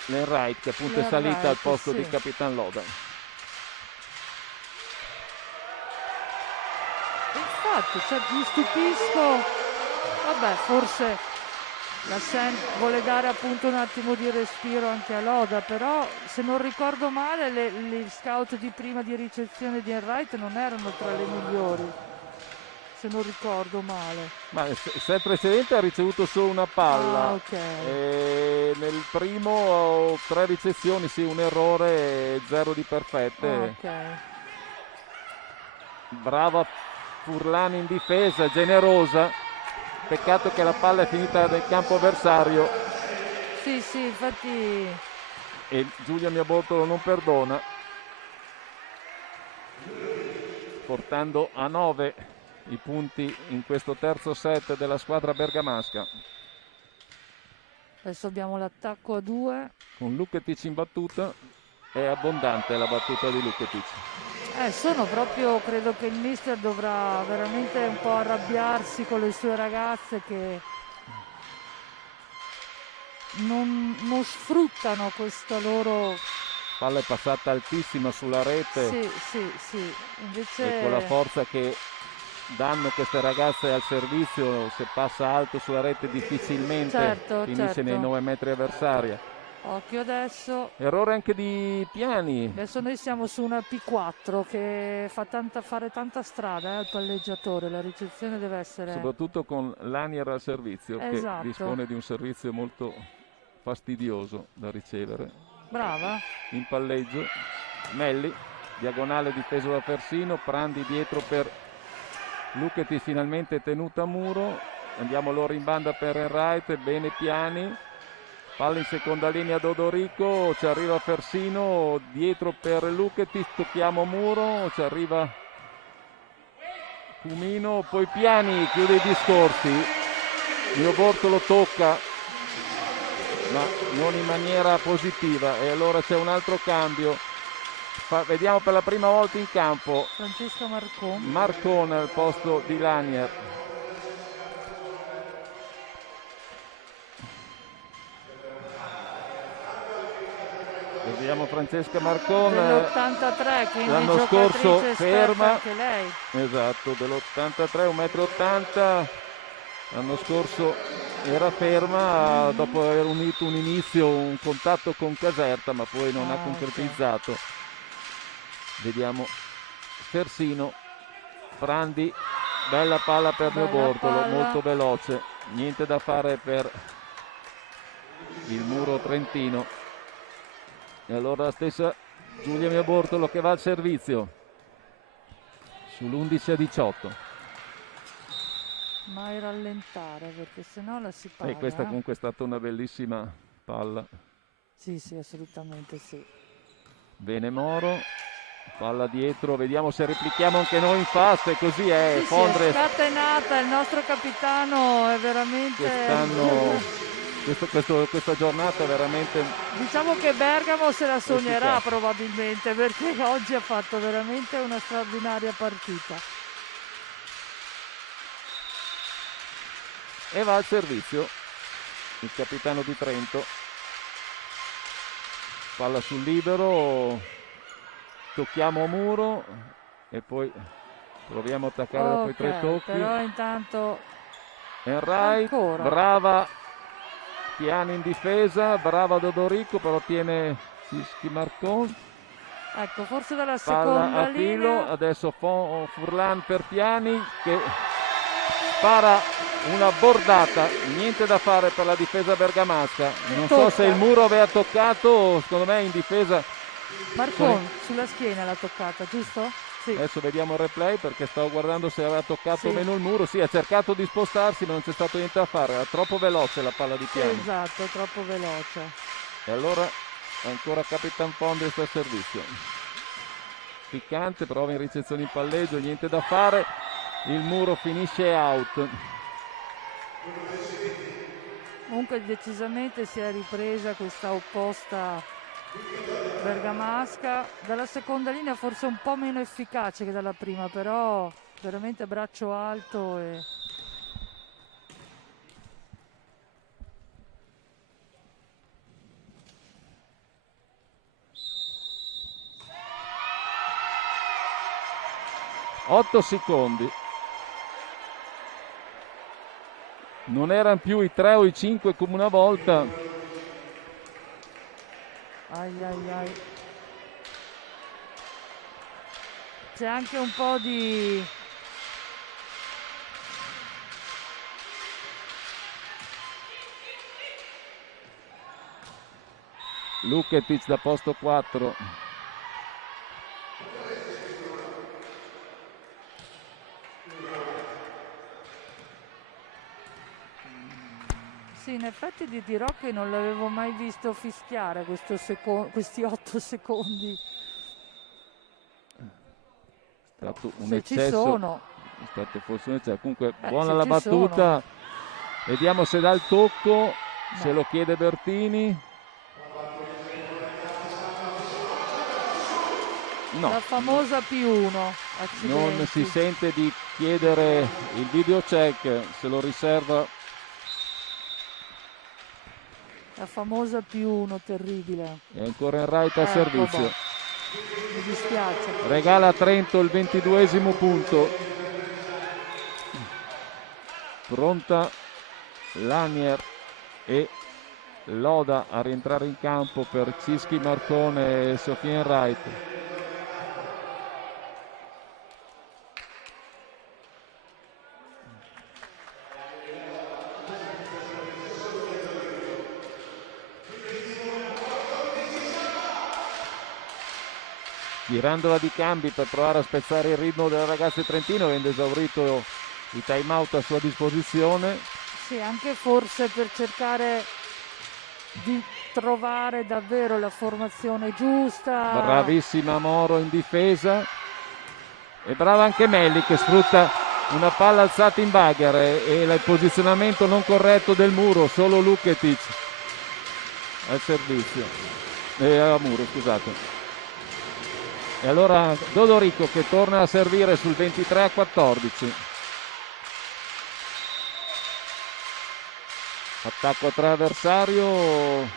Lenright che appunto è salita Lenright, al posto sì. di Capitan Loda. Infatti, mi stupisco. Vabbè, forse la Sen vuole dare appunto un attimo di respiro anche a Loda, però se non ricordo male gli scout di prima di ricezione di Enright non erano tra le migliori, se non ricordo male. Ma se il precedente ha ricevuto solo una palla. Ok. E nel primo 3 ricezioni, sì, un errore e 0 di perfette. Ok. Brava Furlan in difesa, generosa. Peccato che la palla è finita nel campo avversario Sì, infatti e Giulia Miabortolo non perdona, portando a 9 i punti in questo terzo set della squadra bergamasca. adesso abbiamo l'attacco a 2. Con Luketic in battuta, è abbondante la battuta di Luketic. Credo che il mister dovrà veramente un po' arrabbiarsi con le sue ragazze che non sfruttano questa loro. Palla è passata altissima sulla rete. Sì. Invece E con la forza che danno queste ragazze al servizio, se passa alto sulla rete difficilmente finisce nei 9 metri avversaria. occhio adesso. Errore anche di Piani. Adesso noi siamo su una P4 che fa fare tanta strada al palleggiatore, la ricezione deve essere. Soprattutto con Lanier al servizio, Esatto. che dispone di un servizio molto fastidioso da ricevere. Brava. In palleggio Melli, diagonale difeso da Persino, Prandi dietro per Luchetti finalmente tenuta a muro, andiamo loro in banda per Enright, bene Piani, palla in seconda linea Dodorico, ci arriva Fersino, dietro per Luchetti, tocchiamo muro, ci arriva Cumino, poi Piani chiude i discorsi, Mio Bortolo tocca, ma non in maniera positiva, e allora c'è un altro cambio. Vediamo per la prima volta in campo Francesco Marcon al posto di Lanier. Vediamo Francesca Marcon dell'83, quindi l'anno scorso ferma, anche lei. esatto, dell'83, 1,80 m, l'anno scorso era ferma dopo aver unito un inizio, un contatto con Caserta, ma poi non ha concretizzato. Okay. Vediamo Fersino, Prandi, bella palla per Mio Bortolo, molto veloce, niente da fare per il muro trentino. E allora la stessa Giulia Mio Bortolo che va al servizio sull'11-18. Mai rallentare, perché sennò la si paga. E questa comunque è stata una bellissima palla. Sì, assolutamente sì. Bene Moro, palla dietro, vediamo se replichiamo anche noi in fast, e così è. Sì, Fondre è scatenata, il nostro capitano è veramente... Questa giornata veramente... Diciamo che Bergamo se la sognerà probabilmente, perché oggi ha fatto veramente una straordinaria partita. E va al servizio il capitano di Trento, palla sul libero, tocchiamo a muro e poi proviamo a attaccare dopo i 3 tocchi. Però intanto Enright, brava Piani in difesa, brava Dodorico, però tiene Cischi Marcon. Ecco, forse dalla palla seconda a filo, linea. adesso Furlan per Piani che spara una bordata, niente da fare per la difesa bergamasca. Non so se il muro aveva toccato, secondo me in difesa Marcon sulla schiena l'ha toccata, giusto? Sì. Adesso vediamo il replay perché stavo guardando se aveva toccato o meno il muro. Sì, ha cercato di spostarsi ma non c'è stato niente da fare, era troppo veloce la palla di Piani. Esatto, troppo veloce. E allora ancora Capitan Fondres al servizio. Ficcante, prova in ricezione in palleggio, niente da fare, il muro finisce out. Comunque decisamente si è ripresa questa opposta bergamasca, dalla seconda linea forse un po' meno efficace che dalla prima, però veramente a braccio alto e... Otto secondi. Non erano più i 3 o i 5 come una volta. Ai. C'è anche un po' di... Luketic da posto 4. Sì, in effetti ti dirò che non l'avevo mai visto fischiare questi 8 secondi. È stato un se eccesso. Ci sono. È stato forse un eccesso. Comunque buona la battuta. Vediamo se dà il tocco, se lo chiede Bertini. No. La famosa +1. Non si sente di chiedere il video check, se lo riserva. La famosa +1 terribile. E ancora Enright al servizio. Mi dispiace. Regala a Trento il 22esimo punto. Pronta Lanier e Loda a rientrare in campo per Cischi Marcone e Sofia Enright. girandola di cambi per provare a spezzare il ritmo delle ragazze trentine, avendo esaurito i time out a sua disposizione. Sì, anche forse per cercare di trovare davvero la formazione giusta. Bravissima Moro in difesa e brava anche Melli che sfrutta una palla alzata in bagger e il posizionamento non corretto del muro, solo Luketic al servizio al muro, scusate. E allora Dodorico che torna a servire sul 23-14. Attacco a tre avversario,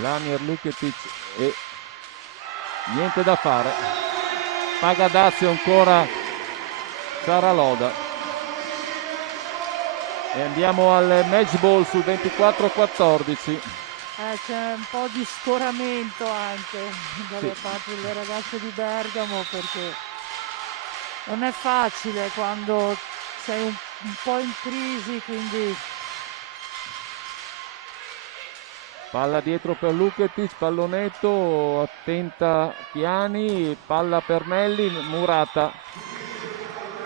Lanier, Luketic e niente da fare. Paga Dazio ancora Sara Loda. E andiamo al match ball sul 24-14. C'è un po' di scoramento anche dalle parti delle ragazze di Bergamo, perché non è facile quando sei un po' in crisi, quindi palla dietro per Luketic, pallonetto, attenta Piani, palla per Melli, murata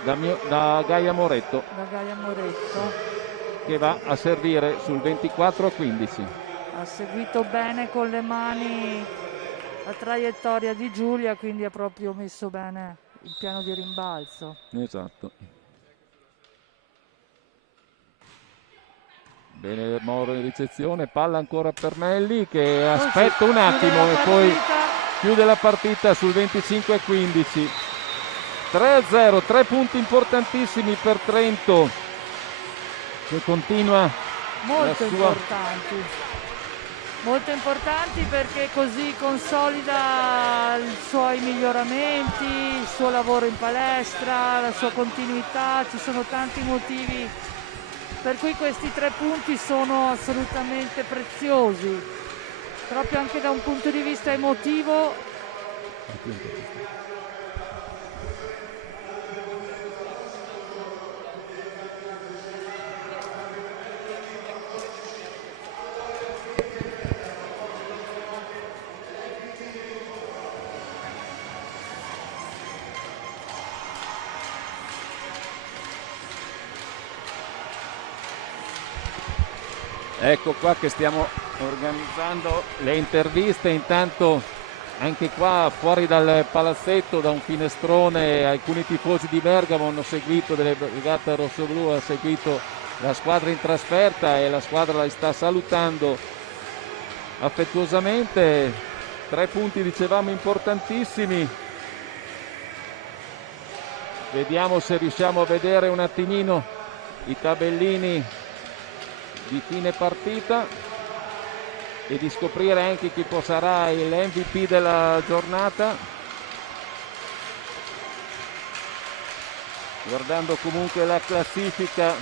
da Gaia Moretto. Da Gaia Moretto che va a servire sul 24-15. Ha seguito bene con le mani la traiettoria di Giulia, quindi ha proprio messo bene il piano di rimbalzo. Esatto. Bene Moro in ricezione, palla ancora per Melli che aspetta un attimo e poi chiude la partita sul 25-15. 3-0, 3 punti importantissimi per Trento che continua molto importanti perché così consolida i suoi miglioramenti, il suo lavoro in palestra, la sua continuità. Ci sono tanti motivi per cui questi 3 punti sono assolutamente preziosi, proprio anche da un punto di vista emotivo. Ecco qua che stiamo organizzando le interviste, intanto anche qua fuori dal palazzetto, da un finestrone, alcuni tifosi di Bergamo hanno seguito, delle brigate rossoblu, ha seguito la squadra in trasferta e la squadra la sta salutando affettuosamente. 3 punti dicevamo importantissimi. Vediamo se riusciamo a vedere un attimino i tabellini di fine partita e di scoprire anche chi sarà l'MVP della giornata. Guardando comunque la classifica,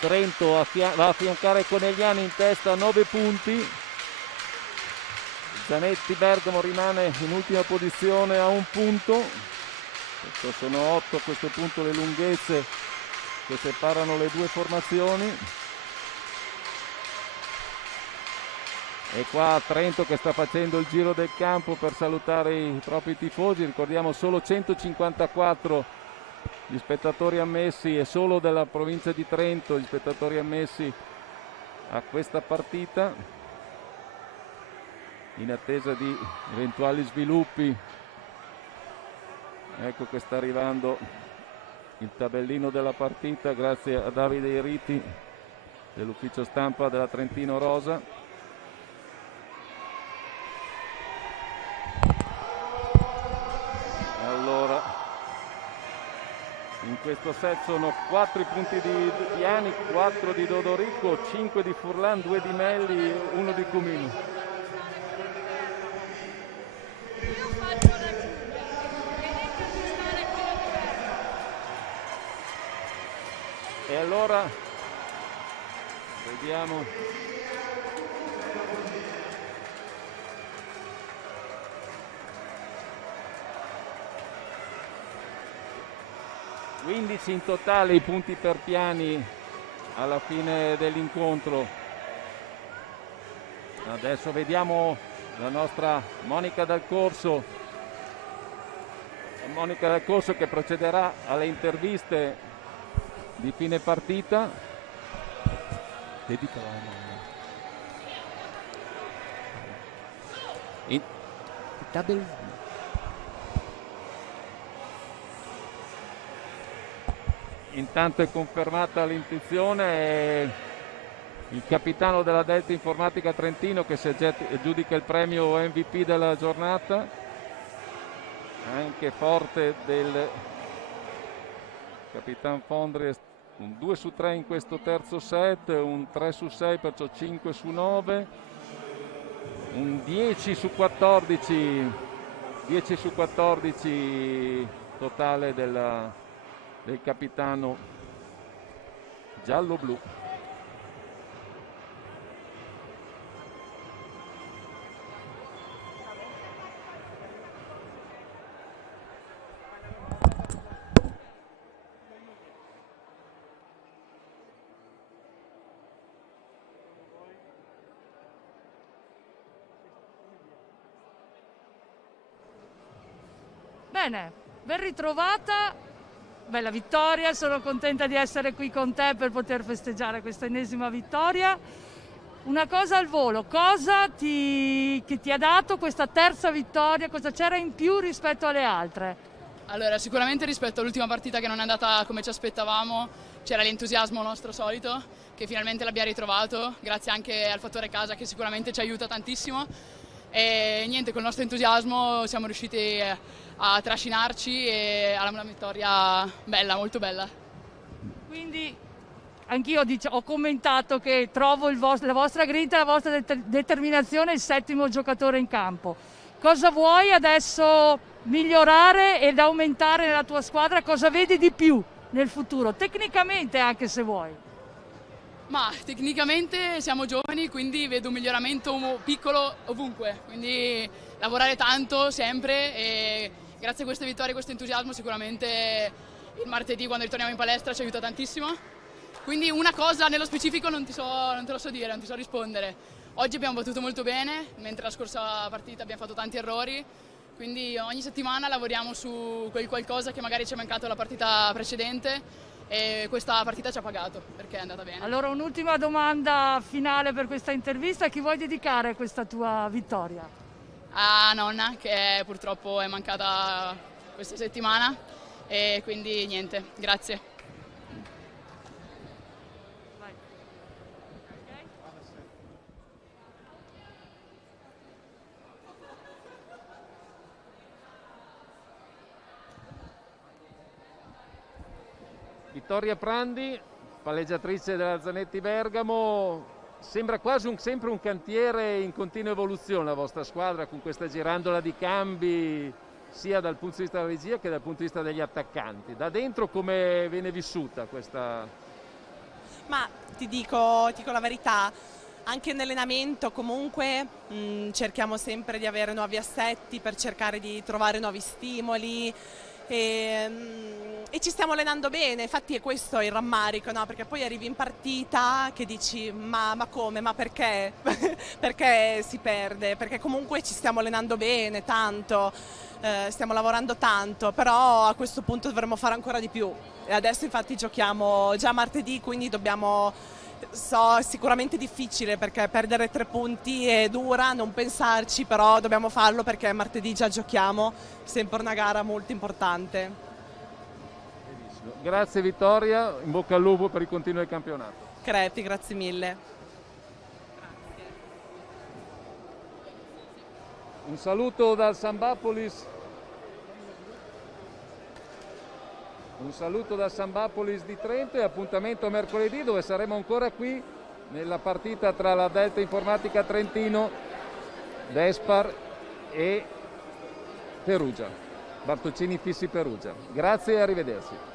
Trento va a affiancare Conegliano in testa a 9 punti. Zanetti Bergamo rimane in ultima posizione a 1 punto. Sono 8 a questo punto le lunghezze che separano le due formazioni. E qua Trento che sta facendo il giro del campo per salutare i propri tifosi. Ricordiamo solo 154 gli spettatori ammessi e solo della provincia di Trento gli spettatori ammessi a questa partita, in attesa di eventuali sviluppi. Ecco che sta arrivando il tabellino della partita grazie a Davide Iriti dell'ufficio stampa della Trentino Rosa. Allora, in questo set sono 4 i punti di Piani, 4 di Dodorico, 5 di Furlan, 2 di Melli, 1 di Cumino. E allora vediamo. (15 in totale i punti per Piani alla fine dell'incontro). Adesso vediamo la nostra Monica Dal Corso. Monica Dal Corso che procederà alle interviste di fine partita. Dedica la mano. Intanto è confermata l'intuizione e il capitano della Delta Informatica Trentino che si aggiudica il premio MVP della giornata, anche forte del Capitan Fondri, un 2 su 3 in questo terzo set, un 3 su 6, perciò 5 su 9, un 10 su 14 totale del capitano giallo-blu. Bene, ben ritrovata, bella vittoria, sono contenta di essere qui con te per poter festeggiare questa ennesima vittoria. Una cosa al volo, che ti ha dato questa terza vittoria, cosa c'era in più rispetto alle altre? Allora, sicuramente rispetto all'ultima partita che non è andata come ci aspettavamo, c'era l'entusiasmo nostro solito, che finalmente l'abbiamo ritrovato, grazie anche al fattore casa che sicuramente ci aiuta tantissimo. E niente, col nostro entusiasmo siamo riusciti a trascinarci e alla una vittoria bella, molto bella. Quindi anch'io ho commentato che trovo la vostra grinta, la vostra determinazione il settimo giocatore in campo. Cosa vuoi adesso migliorare ed aumentare nella tua squadra? Cosa vedi di più nel futuro? Tecnicamente anche se vuoi. Ma tecnicamente siamo giovani, quindi vedo un miglioramento piccolo ovunque, quindi lavorare tanto sempre e grazie a queste vittorie e questo entusiasmo sicuramente il martedì quando ritorniamo in palestra ci aiuta tantissimo. Quindi una cosa nello specifico non te lo so dire, non ti so rispondere. Oggi abbiamo battuto molto bene, mentre la scorsa partita abbiamo fatto tanti errori, quindi ogni settimana lavoriamo su quel qualcosa che magari ci è mancato la partita precedente. E questa partita ci ha pagato perché è andata bene. Allora un'ultima domanda finale per questa intervista, a chi vuoi dedicare questa tua vittoria? A nonna che purtroppo è mancata questa settimana e quindi niente, grazie. Vittoria Prandi, palleggiatrice della Zanetti Bergamo, sembra quasi sempre un cantiere in continua evoluzione la vostra squadra con questa girandola di cambi sia dal punto di vista della regia che dal punto di vista degli attaccanti. Da dentro come viene vissuta questa? Ma ti dico la verità, anche in allenamento comunque cerchiamo sempre di avere nuovi assetti per cercare di trovare nuovi stimoli. E ci stiamo allenando bene, infatti è questo il rammarico, no? Perché poi arrivi in partita che dici ma come, ma perché? Perché si perde? Perché comunque ci stiamo allenando bene, tanto, stiamo lavorando tanto, però a questo punto dovremmo fare ancora di più. E adesso infatti giochiamo già martedì, quindi sicuramente difficile perché perdere 3 punti è dura, non pensarci, però dobbiamo farlo perché martedì già giochiamo, sempre una gara molto importante. Benissimo. Grazie Vittoria, in bocca al lupo per il continuo del campionato. Crepi, grazie mille. Un saluto dal Sambapolis. Un saluto da Sambapolis di Trento e appuntamento a mercoledì dove saremo ancora qui nella partita tra la Delta Informatica Trentino, Despar e Perugia, Bartocini Fissi Perugia. Grazie e arrivederci.